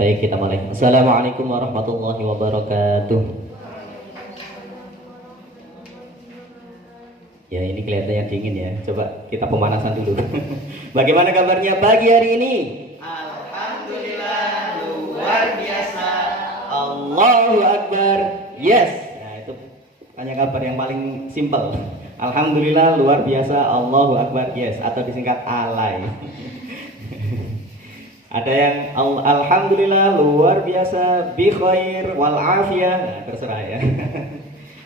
Baik, kita mulai. Assalamualaikum warahmatullahi wabarakatuh. Ya, ini kelihatannya dingin ya. Coba kita pemanasan dulu. Bagaimana kabarnya pagi hari ini? Alhamdulillah luar biasa. Allahu Akbar. Yes. Nah, itu tanya kabar yang paling simpel. Alhamdulillah luar biasa. Allahu Akbar. Yes. Atau disingkat alay. Ada yang alhamdulillah luar biasa bi khair wal afiyah. Nah, terserah ya.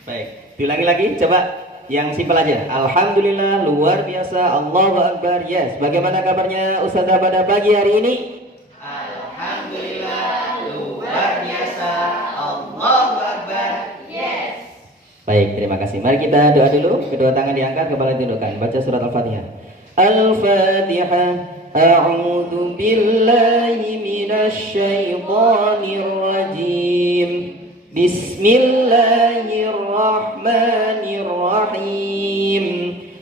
Baik, diulangi lagi coba yang simpel aja. Alhamdulillah luar biasa. Allahu Akbar. Yes. Bagaimana kabarnya Ustazah pada pagi hari ini? Alhamdulillah luar biasa. Allahu Akbar. Yes. Baik, terima kasih. Mari kita doa dulu. Kedua tangan diangkat, kepala ditundukkan. Baca surat Al-Fatihah. Al-Fatihah. A'udzu billahi minasy syaithanir rajim. Bismillahirrahmanirrahim.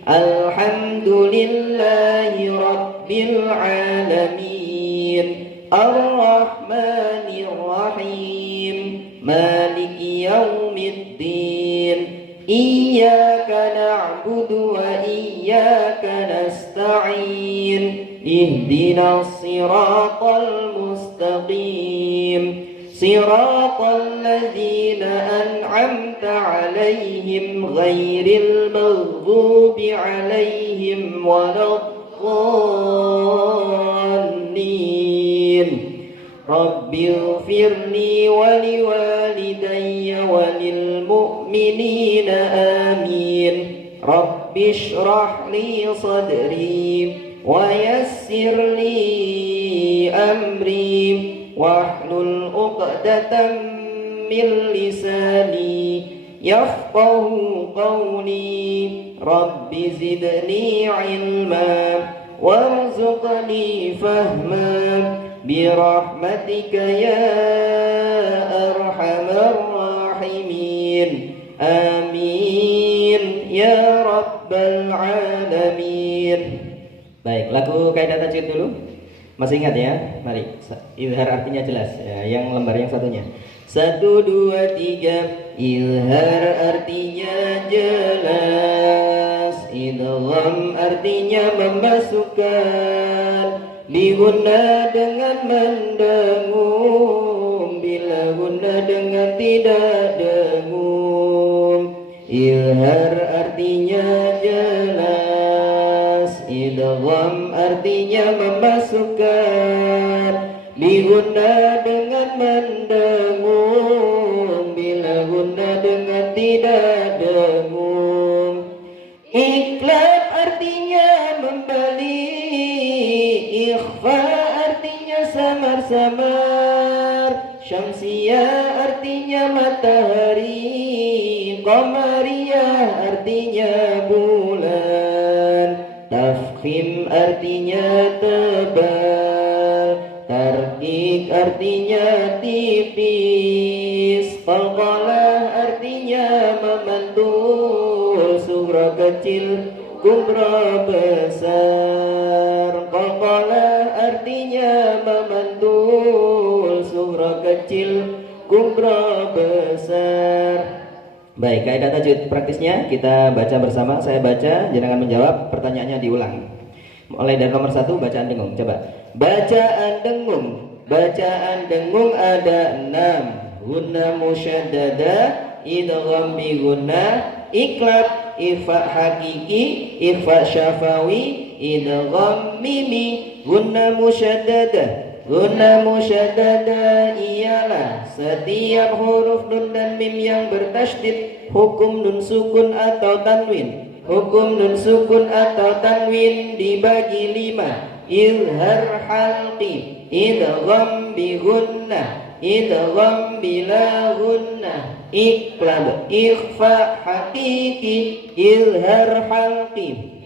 Alhamdulillahi rabbil alamin. Ar-Rahmanir Rahim. Maliki yaumiddin. Iyyaka na'budu wa iyyaka nasta'in. Ihdinas siratal mustaqim. Siratal ladzina an'amta 'alaihim ghairil maghdubi 'alaihim waladdallin. Rabbighfirli wa liwalidayya wa lil mu'minina amin. Rabbi shrah li sadri wa yassir li amri wahlul 'uqdatam min lisani yafqahu qawli. Rabbi zidni 'ilma warzuqni fahma birahmatika ya arhamar rahimin. Amin ya rabbal alamin. Baik, lagu kaidah tajwid dulu. Masih ingat ya? Mari. Izhar artinya jelas ya, yang lembar yang satunya. 1 2 3. Izhar artinya jelas. Idgham artinya memasukkan. Diguna dengan mendengung, bila guna dengan tidak dengung. Izhar artinya jelas. Idgham artinya memasukkan. Diguna dengan mendengung, bila guna dengan tidak dengung. Iqlab artinya membalik. Ikhfa artinya samar-samar. Syamsiyah artinya matahari. Qamariyah artinya bulan. Tafkhim artinya tebal. Tarqiq artinya tipis. Qalqalah artinya memantul. Sughra kecil, kubra besar. Qalqalah artinya memantul. Sughra kecil, kubra besar. Baik, kaidah tajwid praktisnya kita baca bersama. Saya baca, jangan menjawab, pertanyaannya diulang. Mulai dari nomor 1, bacaan dengung. Coba. Bacaan dengung. Bacaan dengung ada 6. Gunna musyaddada, idgham bi gunna, iqlab, ikhfa hakiki, ikhfa syafawi, idgham mimi. Gunna musyaddada. Gunna musyaddada ialah setiap huruf nun dan mim yang bertasydid. Hukum nun sukun atau tanwin. Hukum nun sukun atau tanwin dibagi 5. Izhar halqi, idgham bi gunnah, idgham bila gunnah, iqlab, ikhfa hakiki, izhar halqi.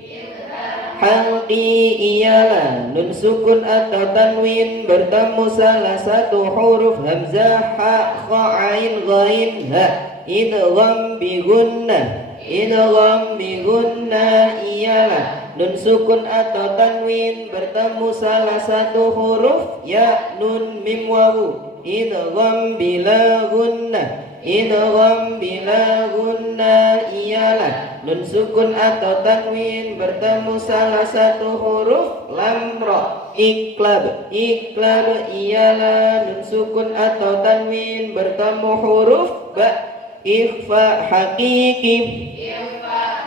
Halqi ialah nun sukun atau tanwin bertemu salah satu huruf hamzah, ha, kha, ain, ghain, ha. Idgham bi gunnah. idgham bi gunnah ialah nun sukun atau tanwin bertemu salah satu huruf ya, nun, mim, wawu. Idgham bila gunnah, idgham bila gunnah ialah nun sukun atau tanwin bertemu salah satu huruf lam, ra. Iqlab, iqlab ialah nun sukun atau tanwin bertemu huruf ba. Ikhfa hakiki,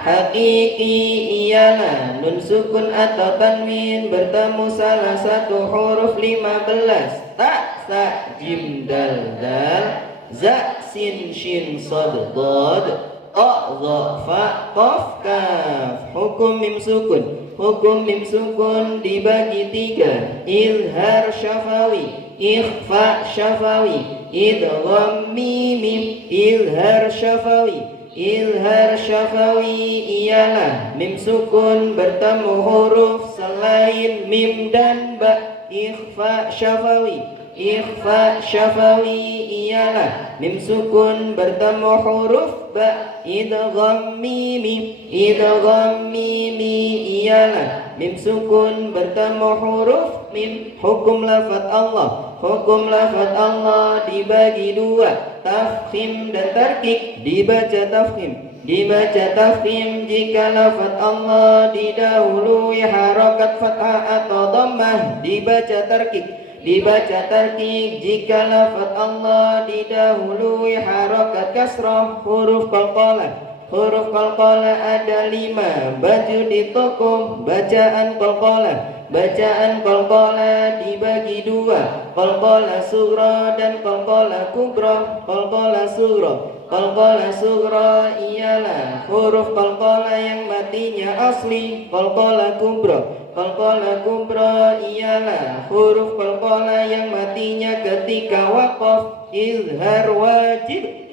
hakiki ialah nun sukun atau tanwin bertemu salah satu huruf 15. Ta, sa, jim, dal, dal, za, sin, shin, sad, dad, ta, za, fa, qaf, kaf. Hukum mim sukun, hukum mim sukun dibagi 3. Izhar syafawi, ikhfa syafawi, idgham mim, izhar syafawi. Izhar syafawi ialah mim sukun bertemu huruf selain mim dan ba. Ikhfa syafawi, ikhfa syafawi ialah mim sukun bertemu huruf ba. Idgham mim, idgham mim ialah mim sukun bertemu huruf mim. Hukum lafaz Allah, hukum lafaz Allah dibagi 2. Tafkhim dan tarkik. Dibaca tafkhim, dibaca tafkhim jika lafaz Allah didahului harakat fathah atau dhammah. Dibaca tarkik, dibaca tarkik jika lafaz Allah didahului harakat kasrah. Huruf qalqalah, huruf qalqalah ada 5. Baju di toko, bacaan qalqalah. Bacaan qalqalah dibagi 2. Qalqalah sughra dan qalqalah kubra. Qalqalah sughra, qalqalah sughra ialah huruf qalqalah yang matinya asli. Qalqalah kubra, qalqalah kubra ialah huruf qalqalah yang matinya ketika waqaf. Izhar wajib,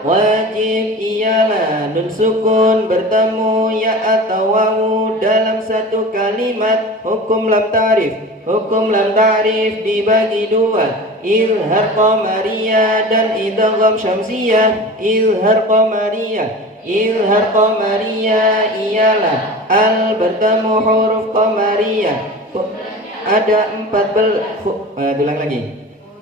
wajib ialah nun sukun bertemu ya atau wawu dalam satu kalimat. Hukum lam ta'rif, hukum lam ta'rif dibagi 2. Izhar qamariyah dan idgham syamsiyah. Izhar qamariyah, izhar qamariyah ialah al bertemu huruf qamariyah. Ada 14. Ulang lagi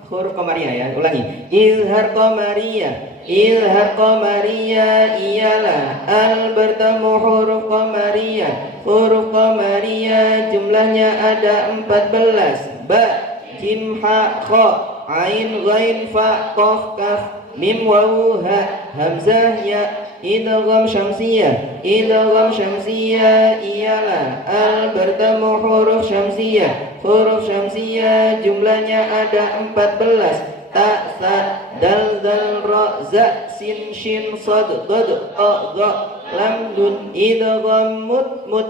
huruf qamariyah ya, ulangi. Izhar qamariyah, izhar qamariyah ialah al bertemu huruf qamariyah. Huruf qamariyah jumlahnya ada 14. Ba, jim, ha, kha, ain, ghain, fa, qaf, kaf, mim, wawu, ha, hamzah, ya. Idgham syamsiyah, idgham syamsiyah ialah al bertemu huruf syamsiyah. Huruf syamsiyah jumlahnya ada 14. Ta, sa, dal, dal, ra, za, sin, shin, sad, dad, ta, za, lam, nun. Idgham mut, mut,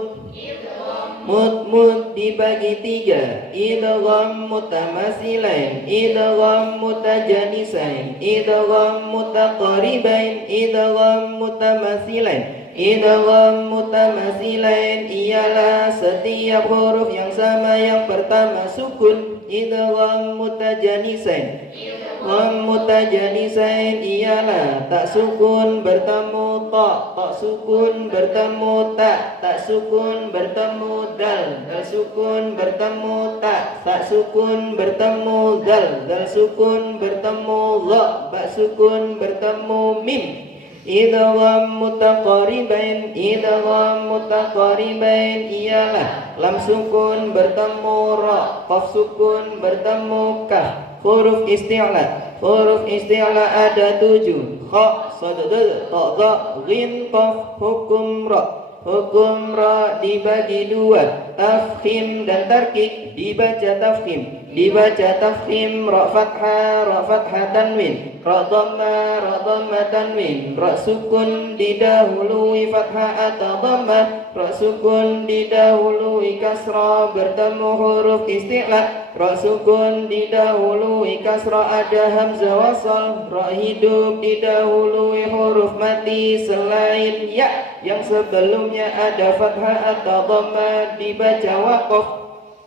mut dibagi 3. Idgham mutamasilain, idgham mutajanisain, idgham mutaqaribain, idgham mutamasilain. Idgham mutamasilain ialah setiap huruf yang sama yang pertama sukun. Idgham mutajanisain, idgham mutajanisain ialah tak sukun bertemu ta, tak sukun bertemu ta, tak sukun bertemu dal, dal sukun bertemu ta, tak sukun bertemu dal, dal sukun bertemu za, ba sukun bertemu mim. Idgham mutaqaribain, idgham mutaqaribain ialah lam sukun bertemu ra, qaf sukun bertemu kaf. Huruf isti'la, huruf isti'la ada 7. Kha, sad, dal, ta, za, ghin, qaf. Hukum ra, hukum ra dibagi 2. Tafkhim dan tarkik. Dibaca tafkhim, dibaca tafkhim ra fathah tanwin, ra dhamma tanwin, ra sukun didahului fathah atau dhamma, ra sukun didahului kasrah bertemu huruf isti'la. Ra sukun didahului kasrah ada hamzah wasal. Ra hidup didahului huruf mati selain ya yang sebelumnya ada fathah atau dhamma. Dibaca waqaf,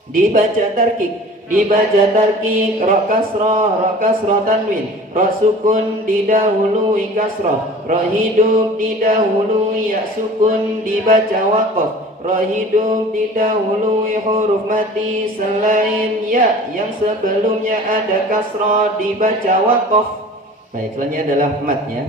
dibaca tarkik, dibaca tarkik, ro kasroh tanwin, ro sukun didahului kasroh, ro hidup didahului ya sukun dibaca waqaf, ro hidup didahului huruf mati selain ya yang sebelumnya ada kasroh dibaca waqaf. Baik, selanjutnya adalah matnya.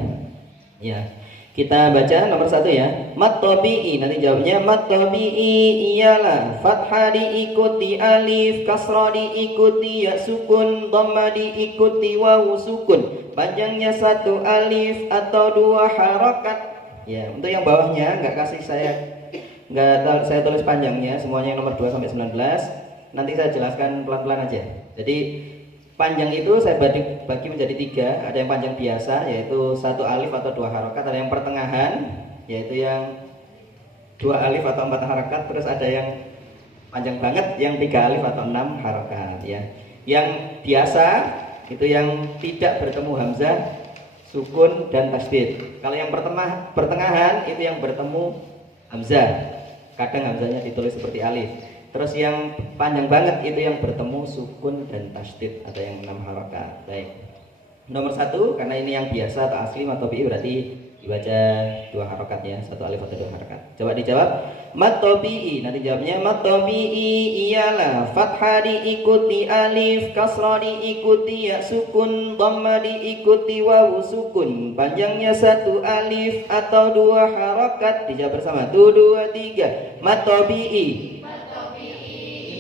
Ya. Kita baca nomor 1 ya. Mat tabi'i, nanti jawabnya mat tabi'i ialah fathah diikuti alif, kasrah diikuti ya sukun, dhamma diikuti wawu sukun. Panjangnya 1 alif atau 2 harakat. Ya, untuk yang bawahnya saya tulis panjangnya, semuanya yang nomor 2 sampai 19. Nanti saya jelaskan pelan-pelan aja. Jadi panjang itu saya bagi menjadi 3. Ada yang panjang biasa yaitu 1 alif atau 2 harokat, ada yang pertengahan yaitu yang 2 alif atau 4 harokat, terus ada yang panjang banget yang 3 alif atau 6 harokat ya. Yang biasa itu yang tidak bertemu hamzah, sukun dan tasdid. Kalau yang pertengahan itu yang bertemu hamzah, kadang hamzahnya ditulis seperti alif. Terus yang panjang banget itu yang bertemu sukun dan tasdid, ada yang 6 harokat. Baik. Nomor 1 karena ini yang biasa atau asli atau bi berarti dibaca 2 harokat ya, 1 alif atau 2 harokat. Coba dijawab. Mat tabi'i, nanti jawabnya mat tabi'i ialah fathah diikuti alif, kasrah diikuti ya sukun, dhamma diikuti wawu sukun. Panjangnya 1 alif atau 2 harokat. Dijawab bersama. 1 2 3. Mat tabi'i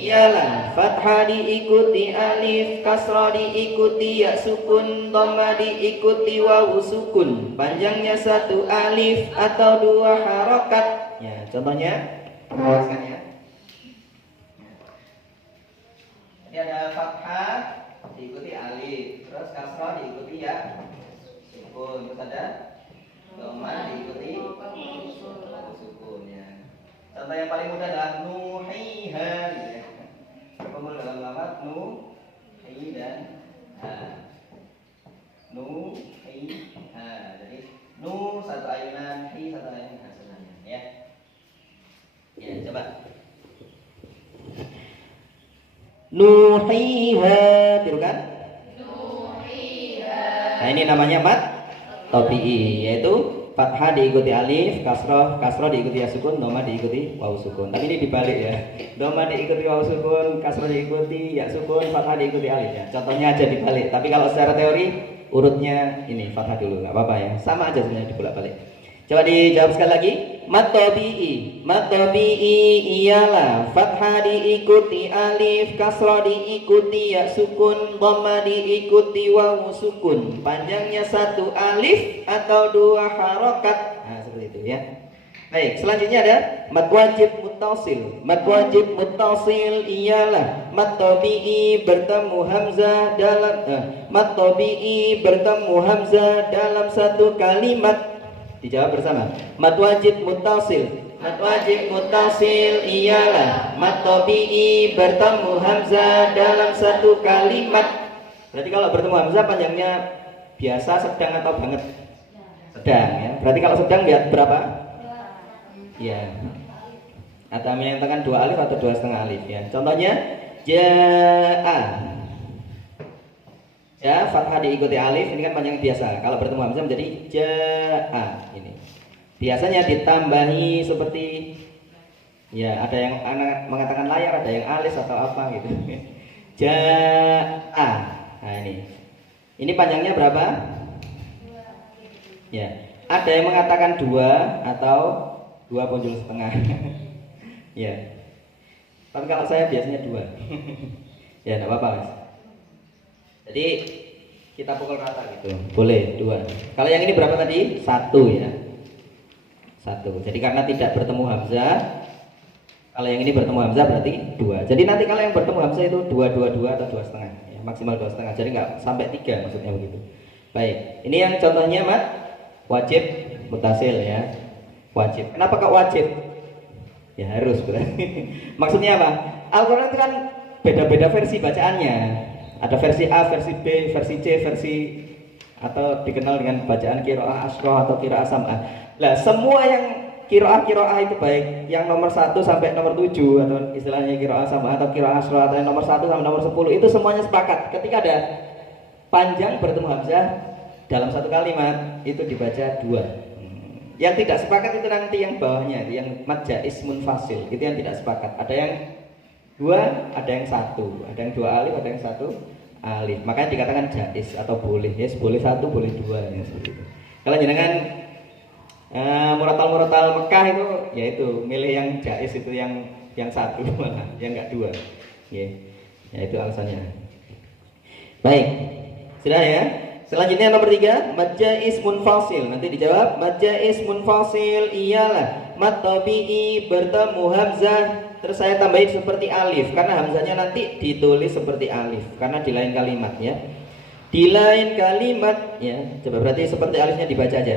ialah fathah diikuti alif, kasrah diikuti ya sukun, dhamma diikuti wawu sukun. Panjangnya 1 alif atau 2 harokat. Ya, contohnya jelaskan ya. Jadi ada fathah diikuti alif, terus kasrah diikuti ya sukun, terus ada dhamma diikuti wawu sukun ya. Contoh yang paling mudah adalah nuhiha ya. Kumpul dalam lafaz nu, hi dan ha. Nu, hi, ha. Jadi nu 1 ayunan, hi 1 ayunan, ha sebenarnya ya. Ya, coba. Nuhiha, tirukan. Nuhiha. Nah, ini namanya mat tabi'i, yaitu fathah diikuti alif, kasroh diikuti ya sukun, dhamma diikuti wawu sukun. Tapi ini dibalik ya. Dhamma diikuti wawu sukun, kasroh diikuti ya sukun, fathah diikuti alif ya. Contohnya aja dibalik. Tapi kalau secara teori urutnya ini fathah dulu, nggak apa-apa ya. Sama aja sebenarnya dibolak-balik. Coba dijawab sekali lagi. Mat tabi'i ialah fathah diikuti alif, kasroh diikuti ya sukun, dhamma diikuti wawu sukun. Panjangnya 1 alif atau 2 harokat. Nah, seperti itu ya. Baik, selanjutnya ada mad wajib muttasil. Mad wajib muttasil ialah mad tabi'i bertemu hamzah dalam 1 kalimat. Dijawab bersama. Mad wajib muttasil. Mad wajib muttasil ialah mad tabi'i bertemu hamzah dalam 1 kalimat. Berarti kalau bertemu hamzah panjangnya biasa, sedang atau banget? Sedang ya. Berarti kalau sedang lihat berapa? Ya. Atau menyatakan 2 alif atau 2,5 alif ya. Contohnya ja'a. Ya, fathah diikuti alif, ini kan panjang biasa. Kalau bertemu hamzah menjadi ja'a ini. Biasanya ditambahi seperti ya, ada yang mengatakan layar, ada yang alis atau apa gitu. Ja'a. Nah, ini. Ini panjangnya berapa? Ya. Ada yang mengatakan 2 atau 2,5. Ya. Tapi kalau saya biasanya 2. Ya, enggak apa-apa, Mas. Jadi kita pukul rata gitu. Boleh 2. Kalau yang ini berapa tadi? 1 ya. 1. Jadi karena tidak bertemu hamzah, kalau yang ini bertemu hamzah berarti 2. Jadi nanti kalau yang bertemu hamzah itu 2 atau 2,5 ya, maksimal 2,5. Jadi nggak sampai 3 maksudnya begitu. Baik. Ini yang contohnya mat wajib mutasil ya. Wajib. Kenapa kok wajib? Ya harus berarti. Maksudnya apa? Al-Qur'an itu kan beda-beda versi bacaannya. Ada versi A, versi B, versi C, versi atau dikenal dengan bacaan qiraah asroh atau qiraah sam'ah. Nah, semua yang kiroah itu baik yang nomor 1 sampai nomor 7 atau istilahnya kiroah sama atau kiroah asroh atau yang nomor 1 sampai nomor 10 itu semuanya sepakat ketika ada panjang bertemu hamzah dalam satu kalimat itu dibaca 2. Yang tidak sepakat itu nanti yang bawahnya, yang mad jaiz munfasil, itu yang tidak sepakat. Ada yang 2, ada yang 1, ada yang 2 alif, ada yang 1 alif. Makanya dikatakan jaiz atau boleh. Yes, boleh 1, boleh 2 ya seperti itu. Kalau jenengan murotal Mekah itu yaitu milih yang jaiz itu yang 1 malah, yang enggak 2. Ya itu alasannya. Baik. Sudah ya. Selanjutnya nomor 3, mad jaiz munfasil. Nanti dijawab, mad jaiz munfasil ialah mad tabi'i bertemu hamzah terus saya tambahin seperti alif karena hamzahnya nanti ditulis seperti alif karena di lain kalimat ya. Di lain kalimat ya. Coba berarti seperti alifnya dibaca aja.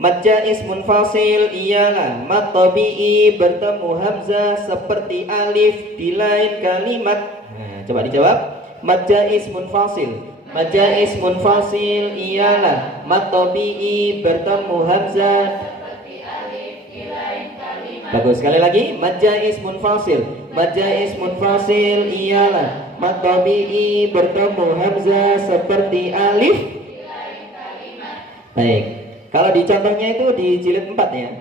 Mad jaiz munfasil ialah mad tabi'i bertemu hamzah seperti alif di lain kalimat. Nah, coba dijawab. Mad jaiz munfasil. Mad jaiz munfasil ialah mad tabi'i bertemu hamzah seperti alif di lain kalimat. Bagus, sekali lagi. Mad jaiz munfasil. Mad jaiz munfasil ialah mad tabi'i bertemu hamzah seperti alif di lain kalimat. Baik. Kalau di contohnya itu di jilid 4 ya.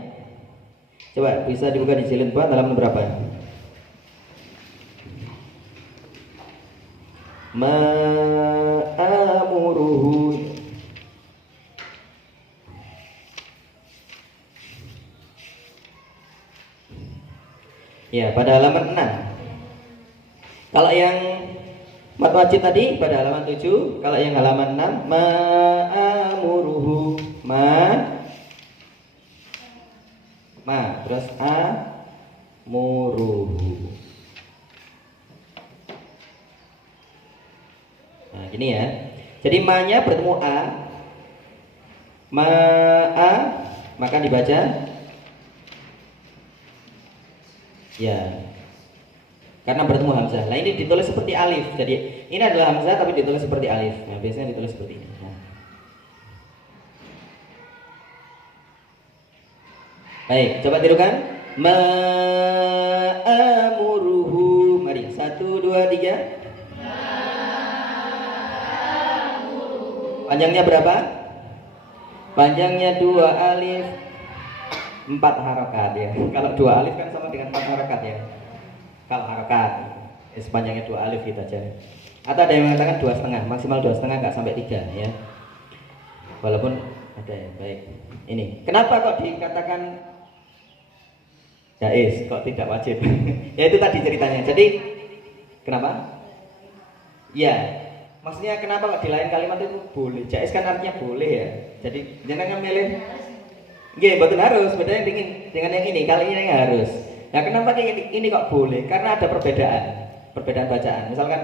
Coba bisa dibuka di jilid 4 halaman berapa? Ma'amuruhu. Ya, pada halaman 6. Kalau yang mad wajib tadi pada halaman 7, kalau yang halaman 6 ma'amuruhu. Terus muruhu. Nah, gini ya. Jadi ma-nya bertemu a, maka dibaca ya. Karena bertemu hamzah. Nah, ini ditulis seperti alif. Jadi ini adalah hamzah tapi ditulis seperti alif. Nah, biasanya ditulis seperti ini. Nah. Baik, coba tirukan. Ma'amuruhu. Mari, 1, 2, 3. Panjangnya berapa? Panjangnya 2 alif 4 harokat ya. Kalau 2 alif kan sama dengan 4 harokat ya. Kalau harokat panjangnya 2 alif gitu aja. Atau ada yang mengatakan 2,5, maksimal 2,5 nggak sampai 3 ya. Walaupun ada ya. Baik. Ini kenapa kok dikatakan jaiz, kok tidak wajib? Ya itu tadi ceritanya. Jadi kenapa? Ya, maksudnya kenapa kok di lain kalimat itu boleh? Jaiz kan artinya boleh ya. Jadi jangan milih. Nggih, mboten harus. Bedanya dengan yang ini. Kali ini harus. Nah, kenapa kayak ini kok boleh? Karena ada perbedaan bacaan. Misalkan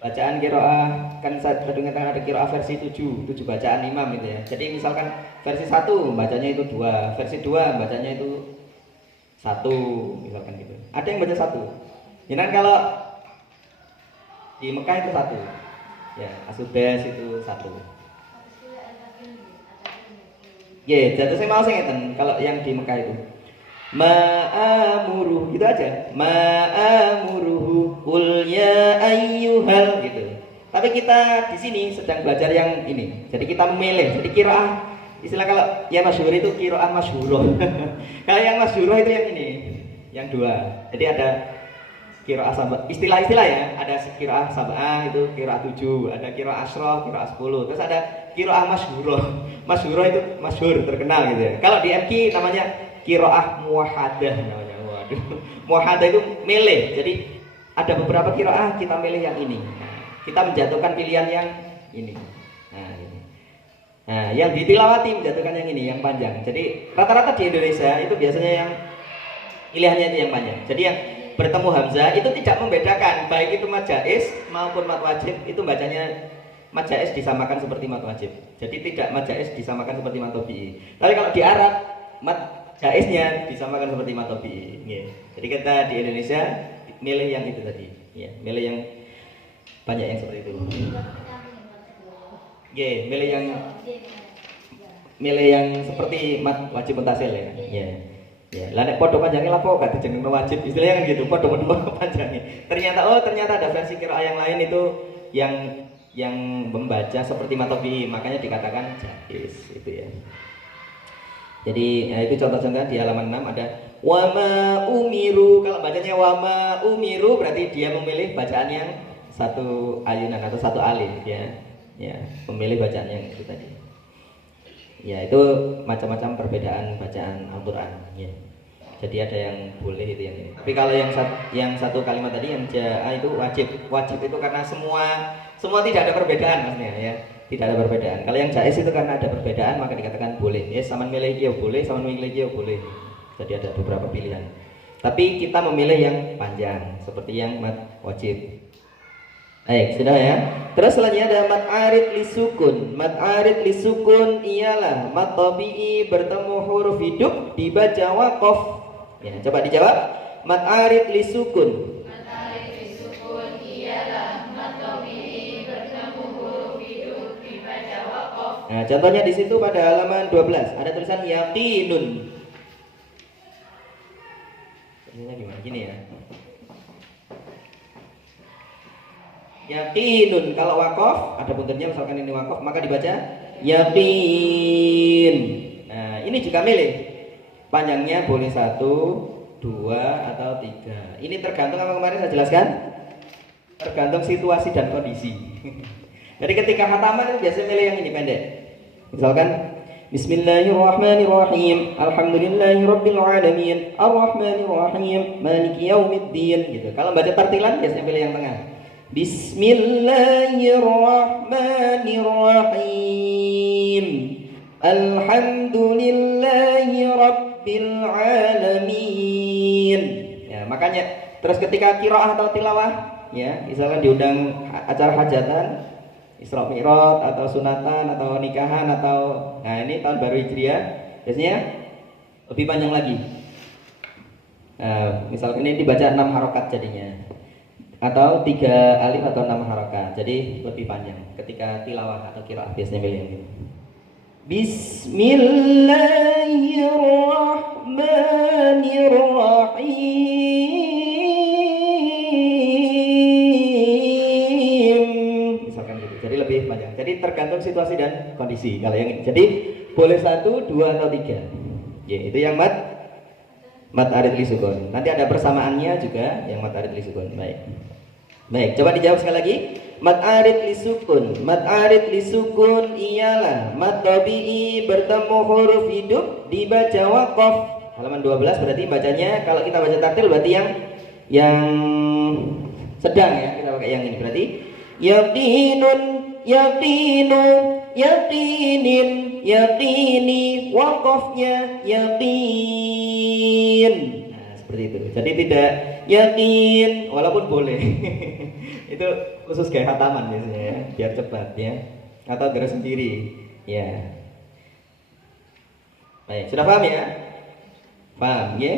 bacaan qiraah kan saya dengar ada qiraah versi 7 bacaan imam gitu ya. Jadi misalkan versi 1 bacanya itu 2, versi 2 bacanya itu 1 misalkan gitu. Ada yang baca 1. Jangan kalau di Mekah itu 1. Ya, asubes itu 1. Ya, jatuh saya mau ngeten kalau yang di Mekah itu. Ma'amuruh gitu aja. Ma'amuruhu qul ya ayyuhal gitu. Tapi kita di sini sedang belajar yang ini. Jadi kita memilih. Jadi qiraah istilah kalau ya masyhur itu qiraah masyhuroh. Kalau yang masyhuroh itu yang ini, yang 2. Jadi ada qiraah sabah, istilah-istilah ya, ada qiraah sabah itu qiraah 7, ada qiraah asroh, qiraah 10, terus ada qiraah masyhuroh. Masyhuroh itu masyhur, terkenal gitu ya. Kalau di MQ namanya qiraah muwahhadah namanya. Waduh. Muwahhadah itu milih. Jadi ada beberapa qiraah kita milih yang ini. Kita menjatuhkan pilihan yang ini. Nah, ini. Nah, yang ditilawati menjatuhkan yang ini, yang panjang. Jadi rata-rata di Indonesia itu biasanya yang pilihannya itu yang panjang. Jadi yang bertemu hamzah itu tidak membedakan baik itu mad jaiz maupun mad wajib, itu bacanya mad jaiz disamakan seperti mad wajib. Jadi tidak mad jaiz disamakan seperti mad tabi'i. Tapi kalau di Arab mad jaiznya disamakan seperti mad tabi'i. Yeah. Jadi kita di Indonesia milih yang itu tadi. Yeah. Milih yang banyak yang seperti itu. Yeah. Milih yang seperti mad wajib mutasil ya. Yeah. Ya, lah nek podo panjangnya lapo gak dijenengno wajib, istilahnya kan gitu, podo-podo panjangnya. Ternyata ada versi qiraah yang lain itu yang membaca seperti matobi, makanya dikatakan jaiz itu ya. Jadi ya itu contoh-contoh di halaman 6 ada wama umiru. Kalau bacanya wama umiru berarti dia memilih bacaan yang satu ayunan atau satu alif ya. Ya, memilih bacaan yang itu tadi. Ya, itu macam-macam perbedaan bacaan Al-Qur'an ya. Jadi ada yang boleh itu yang ini. Tapi kalau yang satu kalimat tadi yang jaa itu wajib. Wajib itu karena semua tidak ada perbedaan maksudnya ya. Tidak ada perbedaan. Kalau yang jaiz itu karena ada perbedaan maka dikatakan boleh. Ya, sama milih ya boleh, sama milih ya boleh. Jadi ada beberapa pilihan. Tapi kita memilih yang panjang seperti yang mad wajib. Baik, sudah ya. Terus selanjutnya ada mad arid lisukun. Mad arid lisukun ialah mad tabi'i bertemu huruf hidup dibaca waqaf. Ya, coba dijawab. Mad arid lisukun. Mad arid lisukun ialah mad tabi'i bertemu huruf hidup dibaca waqaf. Nah, contohnya di situ pada halaman 12 ada tulisan yaqinun. Ini gimana gini ya? Yakinun kalau wakaf ada puntennya, misalkan ini wakaf maka dibaca yakin. Nah ini juga milih panjangnya boleh 1, 2 atau 3. Ini tergantung apa kemarin saya jelaskan, tergantung situasi dan kondisi. Jadi ketika khataman itu biasanya milih yang ini pendek. Misalkan Bismillahirrahmanirrahim. Alhamdulillahirabbil alamin. Arrahmanirrahim. Maliki yaumiddin gitu. Kalau baca tartilan biasanya pilih yang tengah. Bismillahirrahmanirrahim. Alhamdulillahirabbil alamin. Ya, makanya terus ketika qiraah atau tilawah ya, misalkan diundang acara hajatan, Isra Mi'raj atau sunatan atau nikahan atau nah ini tahun baru Hijriah biasanya lebih panjang lagi. Misalkan ini dibaca 6 harokat jadinya atau 3 alif atau 6 harokat, jadi lebih panjang ketika tilawah atau qiraah biasanya pilih yang ini. Bismillahirrahmanirrahim. Misalkan gitu. Jadi lebih panjang. Jadi tergantung situasi dan kondisi. Kalau yang ini, jadi boleh 1, 2 atau 3. Ya, itu yang mad arid lisukun. Nanti ada persamaannya juga yang mad arid lisukun. Baik, coba dijawab sekali lagi. Mad arid lisukun. Mad arid lisukun ialah mad tabi'i bertemu huruf hidup dibaca waqaf. Halaman 12 berarti bacanya kalau kita baca tartil berarti yang sedang ya. Kita pakai yang ini berarti yaqinun, yaqinu, yaqinin, yaqini, waqafnya yaqin. Nah, seperti itu. Jadi tidak yakin walaupun boleh. Itu khusus kayak khataman biasanya ya, biar cepat ya. Atau gerak sendiri. Ya. Baik, sudah paham ya? Paham ya?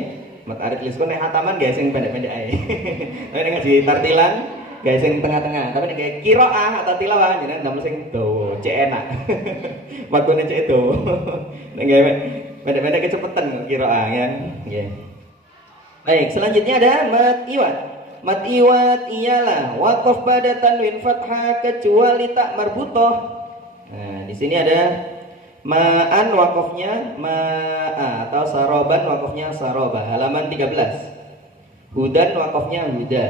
Mat arid liskun nek khataman guys yang pendek-pendek ae. Nek ngaji tartilan guys yang tengah-tengah, tapi nek qiraah atau tilawah jenengan ndamel sing dawa, cek enak. Waktunya cek dawa. Nek gawe pendek-pendek kecepetan qiraah ya. Nggih. Baik, selanjutnya ada mat iwat. Mat iwat ialah waqaf pada tanwin fathah kecuali tak marbutoh. Nah, di sini ada ma'an waqafnya ma'a atau saroban waqafnya saroba. Halaman 13. Hudan waqafnya huda.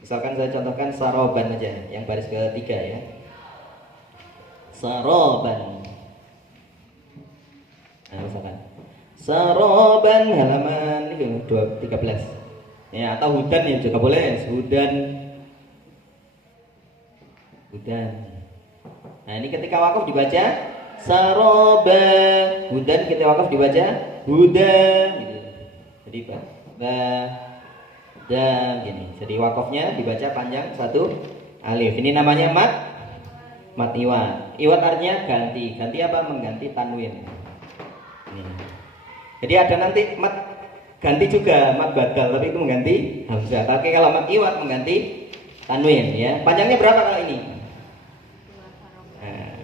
Misalkan saya contohkan saroban aja, yang baris ketiga ya. Saroban. Nah, misalkan saroban halaman 13. Ya, atau hudan ya juga boleh. Hudan. Nah, ini ketika wakaf dibaca saroba. Hudan ketika wakaf dibaca huda gitu. Jadi gini. Jadi wakafnya dibaca panjang 1 alif. Ini namanya mat iwat. Iwat artinya ganti. Ganti apa? Mengganti tanwin. Ini. Jadi ada nanti mat ganti juga, mat badal, tapi itu mengganti hamzah. Tapi kalau mat iwat mengganti tanwin ya. Panjangnya berapa kalau ini? Nah,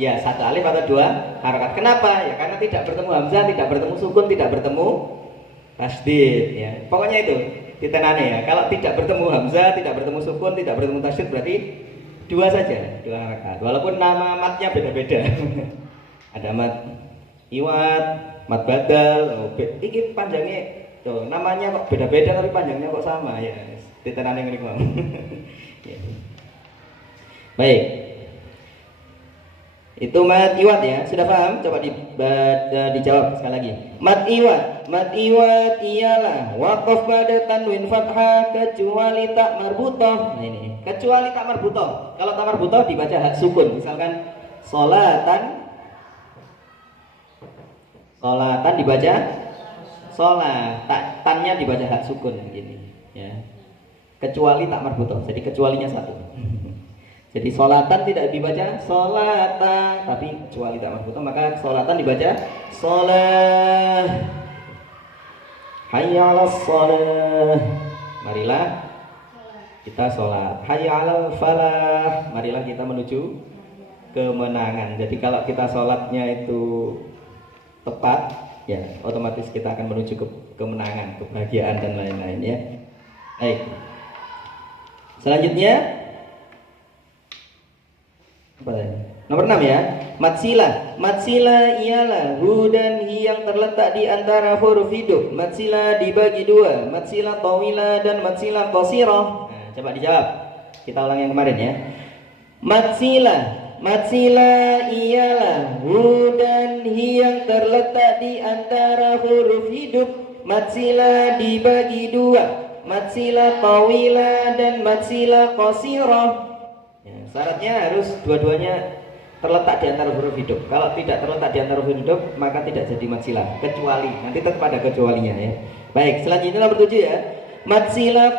Ya, satu alif atau dua harokat. Kenapa? Ya karena tidak bertemu hamzah, tidak bertemu sukun, tidak bertemu tasdid. Ya, pokoknya itu ditenane ya. Kalau tidak bertemu hamzah, tidak bertemu sukun, tidak bertemu tasdid berarti dua saja, dua harokat. Walaupun nama matnya beda-beda. Ada mat iwat, mat badal. Ini panjangnya tuh, namanya kok beda-beda tapi panjangnya kok sama ya. Ditenane ngene kok. Ya. Baik. Itu mat iwat ya, sudah paham? Coba dijawab sekali lagi. Mat iwat ialah waqaf pada tanwin fathah kecuali tak marbutah. Nah ini, kecuali tak marbutah. Kalau tak marbutah dibaca hak sukun. Misalkan solatan dibaca sholat, tannya dibaca hak sukun begini ya. Kecuali tak marbutah. Jadi kecualinya satu. Jadi sholatan tidak dibaca sholatan, tapi kecuali tak marbutah maka sholatan dibaca sholat. Hayya 'alas sholah. Marilah kita sholat. Hayya 'alal falah. Marilah kita menuju kemenangan. Jadi kalau kita sholatnya itu tepat, ya otomatis kita akan menuju ke kemenangan, kebahagiaan dan lain-lain ya. Baik. Selanjutnya nomor 6 ya. Matsila ialah hu dan hi yang terletak di antara huruf hidup. Matsila dibagi dua, matsila tawila dan matsila qasirah. Nah, coba dijawab. Kita ulang yang kemarin ya. Matsila ialah hu dan hi yang terletak di antara huruf hidup. Matsila dibagi dua, matsila tawila dan matsila qasirah. Ya, syaratnya harus dua-duanya terletak di antara huruf hidup. Kalau tidak terletak di antara huruf hidup, maka tidak jadi matsilah. Kecuali, nanti tetap ada kecualinya ya. Baik, selanjutnya nomor 7 ya. Matsilah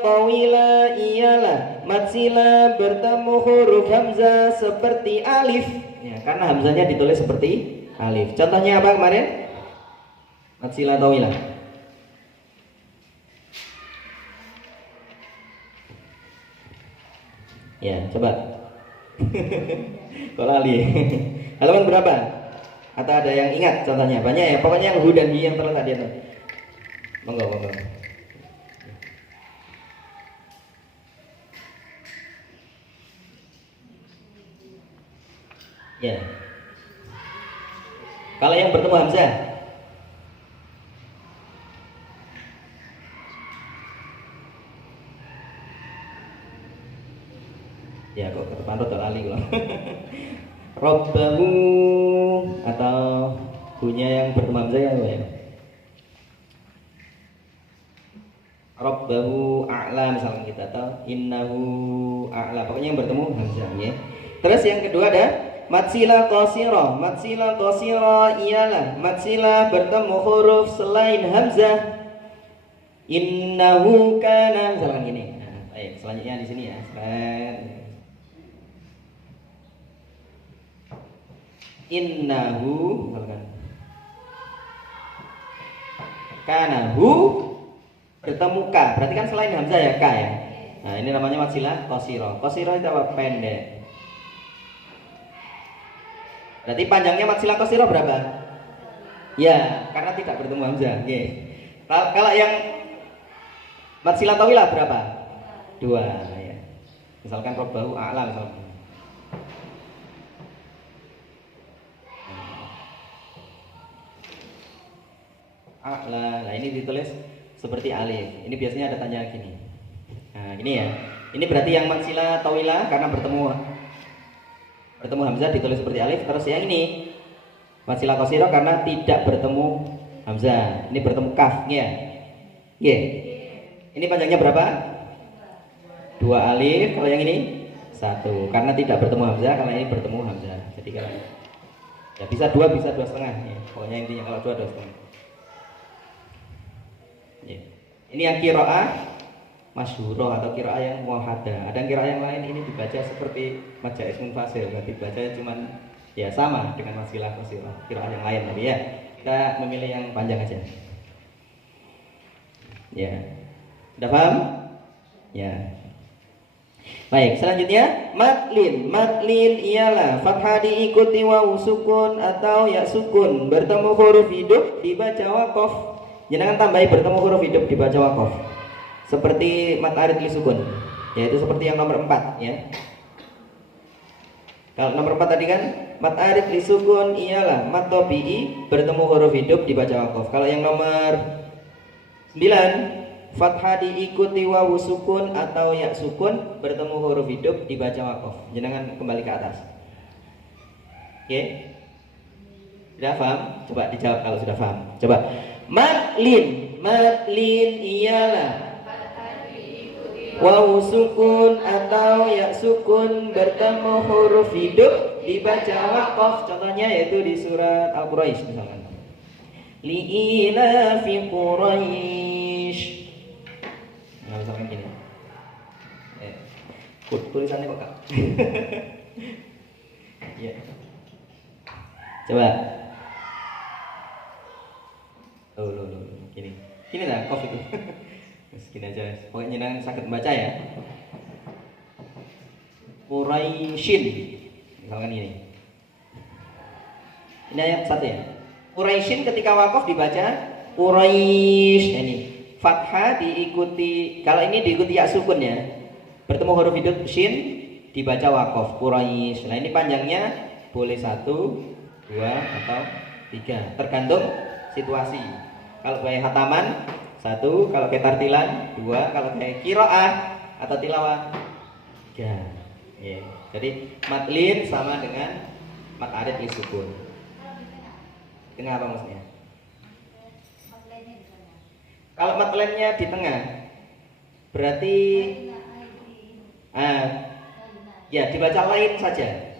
tawila ialah matsilah bertemu huruf hamzah seperti alif. Ya, karena hamzahnya ditulis seperti alif. Contohnya apa kemarin? Matsilah tawila. Ya, coba. Kok lali? Halaman berapa? Atau ada yang ingat contohnya? Banyak ya, pokoknya yang hu dan hi yang terletak di atas. Monggo. Ya. Kalau yang bertemu hamzah, ya kok ketepan rodol ali kok. Robbahu atau punya yang bertemu hamzah ya. Robbahu a'la misalkan kita, atau innahu a'la, pokoknya yang bertemu hamzah ya. Terus yang kedua ada matsilah qasirah. Matsilah qasirah ialah matsilah bertemu huruf selain hamzah. Innahu kana misalkan gini. Nah, baik, selanjutnya di sini ya. Innahu misalkan kanahu bertemu ka, berarti kan selain hamzah ya ka ya. Nah ini namanya matsilah qasirah. Qasirah itu apa? Pendek. Berarti panjangnya matsilah qasirah berapa? Ya, karena tidak bertemu hamzah. Oke. Kalau yang matsilah tawilah berapa? 2 ya. Misalkan robbahu a'la misalkan. A'la. Nah ini ditulis seperti alif. Ini biasanya ada tanya gini. Nah ini ya. Ini berarti yang matsilah tawilah karena bertemu hamzah ditulis seperti alif. Terus yang ini matsilah qasirah karena tidak bertemu hamzah. Ini bertemu kaf ya. Yeah. Ini panjangnya berapa? 2 alif. Kalau yang ini 1 karena tidak bertemu hamzah. Kalau ini bertemu hamzah. Jadi kalau ya bisa 2 bisa 2,5 ya. Pokoknya intinya kalau 2 2,5 ya. Ini yang qiraah masyhurah atau qiraah yang muwahhadah. Ada qiraah yang lain ini dibaca seperti majais munfasil, dibaca cuman ya sama dengan matsilah qasirah. Qiraah yang lain tapi ya kita memilih yang panjang aja. Ya. Sudah paham? Ya. Baik, selanjutnya matlin. Matlin ialah fathah diikuti wawu sukun atau ya sukun bertemu huruf hidup dibaca wakof. Jangan tambahi bertemu huruf hidup dibaca wakof. Seperti mat arid li sukun, yaitu seperti yang nomor 4 ya. Kalau nomor 4 tadi kan mat arid li sukun ialah mat tabi'i bertemu huruf hidup dibaca wakof. Kalau yang nomor 9 fathah diikuti wawu sukun atau ya sukun bertemu huruf hidup dibaca wakof. Jangan kembali ke atas. Oke? Sudah paham? Coba dijawab kalau sudah paham. Coba. Matlin. Matlin ialah wawu sukun atau ya sukun bertemu huruf hidup dibaca wakof. Contohnya yaitu di surat Al-Quraisy misalkan. Li'ila fi Quraisy. Nah, misalkan gini. Tulisannya kok Kak? Ya. Coba. Loh. Gini. Gini lah, kof itu. Gini aja. Pokoknya jangan sakit membaca ya. Quraisyin. Misalkan gini. Ini ayat 1 ya. Quraisyin ketika wakof dibaca Quraisy. Ini fathah diikuti, kalau ini diikuti ya sukun ya, bertemu huruf hidup shin dibaca wakof Quraisy. Nah ini panjangnya boleh 1, 2 atau 3 tergantung situasi. Kalau kayak hataman 1, kalau kayak tartilan 2, kalau kayak kiroah atau tilawah 3 ya. Jadi matlin sama dengan mat arid li sukun. Tengah apa maksudnya? Kalau matlennya di tengah, berarti ya dibaca lain saja.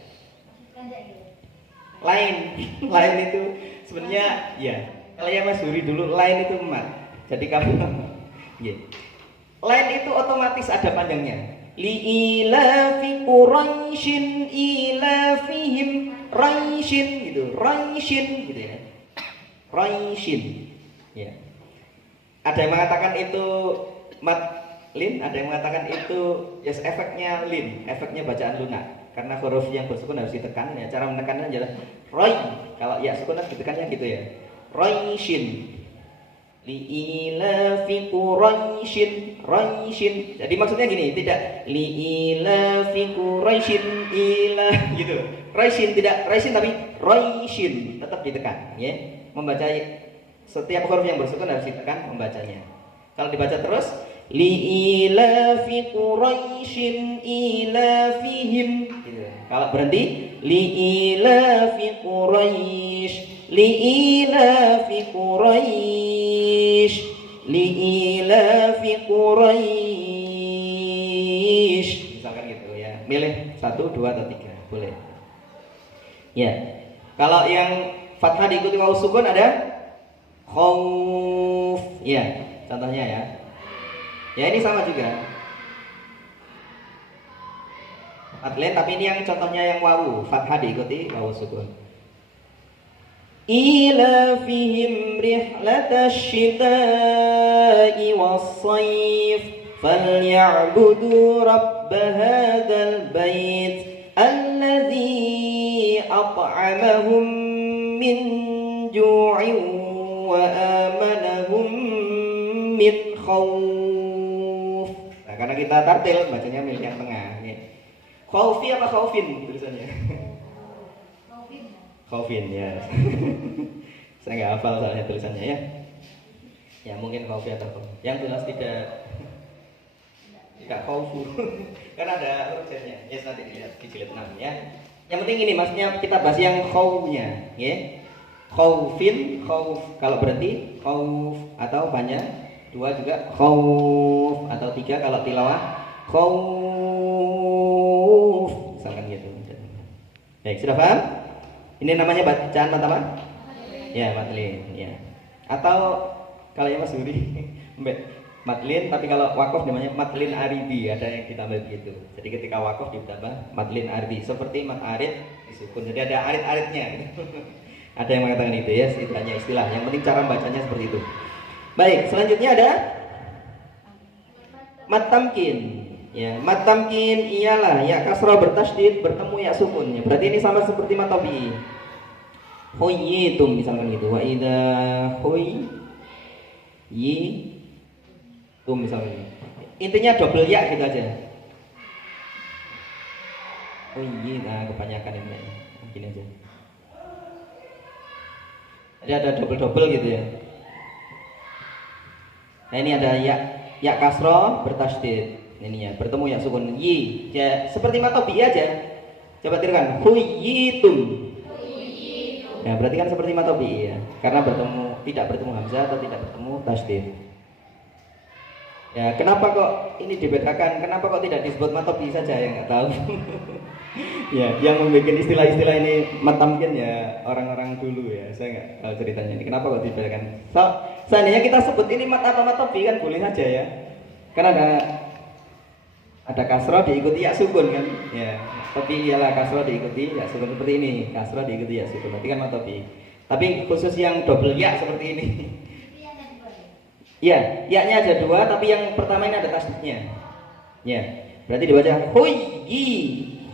Lain itu sebenarnya ya. Kalau yang Mas Huri dulu lain itu mat. Jadi kamu ya. Lain itu otomatis ada panjangnya. Li'ilafi Quraisyin ilafihim Raisyin gitu. Raisyin gitu ya. Raisyin. Ya. Ada yang mengatakan itu mat lin, ada yang mengatakan itu yes, efeknya lin, efeknya bacaan lunak. Karena huruf yang bersukun harus ditekan ya. Cara menekannya adalah roy. Kalau ya sukun harus ditekannya gitu ya. Raisyin. Li'ilafi Quraisyin Raisyin. Jadi maksudnya gini, tidak li'ilafi Quraisyin ila gitu. Raisyin tidak Raisyin tapi Raisyin tetap ditekan ya. Membaca setiap huruf yang bersukun harus ditekan membacanya. Kalau dibaca terus li'ilafi Quraisyin ilafihim gitu. Kalau berhenti li'ilafi Quraisy li'ilafi Quraisy li'ilafi Quraisy misalkan gitu ya. Milih 1, 2 atau 3 boleh. Ya. Kalau yang fathah diikuti wawu sukun ada khauf. Ya, contohnya ya. Ya ini sama juga. Atlen tapi ini yang contohnya yang wawu, fathah diikuti wawu sukun. Ila fihim rihlatash shita'i was-sayf falyabudu rabb hadzal bait alladzi at'amahum min ju'in wa amanahum min khauf. Nah, karena kita tartil bacanya milik yang tengah ya. Khaufi apa khaufin tulisannya? Khaufin ya. Saya nggak hafal soalnya tulisannya ya. Ya mungkin khaufi atau khaufi. Yang tulis tidak khaufu. Karena ada urgennya. Yes, nanti dilihat di jilid 6 ya. Yang penting ini maksudnya kita bahas yang khaufnya ya. Khaufin, khauf kalau berhenti khauf atau banyak 2 juga khauf atau 3 kalau tilawah khauf misalkan gitu. Baik, sudah paham? Ini namanya bacaan mat apa? Ya, matlin ya. Atau kalau yang Mas Huri matlin, tapi kalau wakof namanya matlin aridi, ada yang ditambah begitu. Jadi ketika wakof ditambah matlin aridi seperti mat arid disukun. Jadi ada arid-aridnya gitu. Ada yang mengatakan itu ya, itu hanya istilah. Yang penting cara bacanya seperti itu. Baik, selanjutnya ada mat tamkin. Ya, mat tamkin ialah ya kasroh bertasydid bertemu ya sukun. Ya, berarti ini sama seperti mat tabi'i. Huyyitum misalkan gitu. Wa idza huyyitum misalkan gitu. Intinya double ya gitu aja. Nah kebanyakan ini. Gini aja. Jadi ada double gitu ya. Nah ini ada ya kasroh bertasydid. Ini ya bertemu ya sukun ya seperti matobi aja. Coba tirukan huyyitum. Ya berarti kan seperti matobi ya. Karena tidak bertemu hamzah atau tidak bertemu tasydid. Ya kenapa kok ini dibedakan? Kenapa kok tidak disebut matobi saja yang nggak tahu? Ya yang membuat istilah-istilah ini matamkin ya orang-orang dulu ya. Saya nggak tahu ceritanya ini. Kenapa kok dibedakan? Seandainya kita sebut ini matobi kan boleh saja ya. Karena ada kasroh diikuti ya sukun kan ya, tapi ialah kasroh diikuti ya sukun seperti ini, kasroh diikuti ya sukun, berarti kan matobi. Tapi khusus yang double ya seperti ini ya, ya-nya ada dua tapi yang pertama ini ada tasdidnya ya, berarti dibaca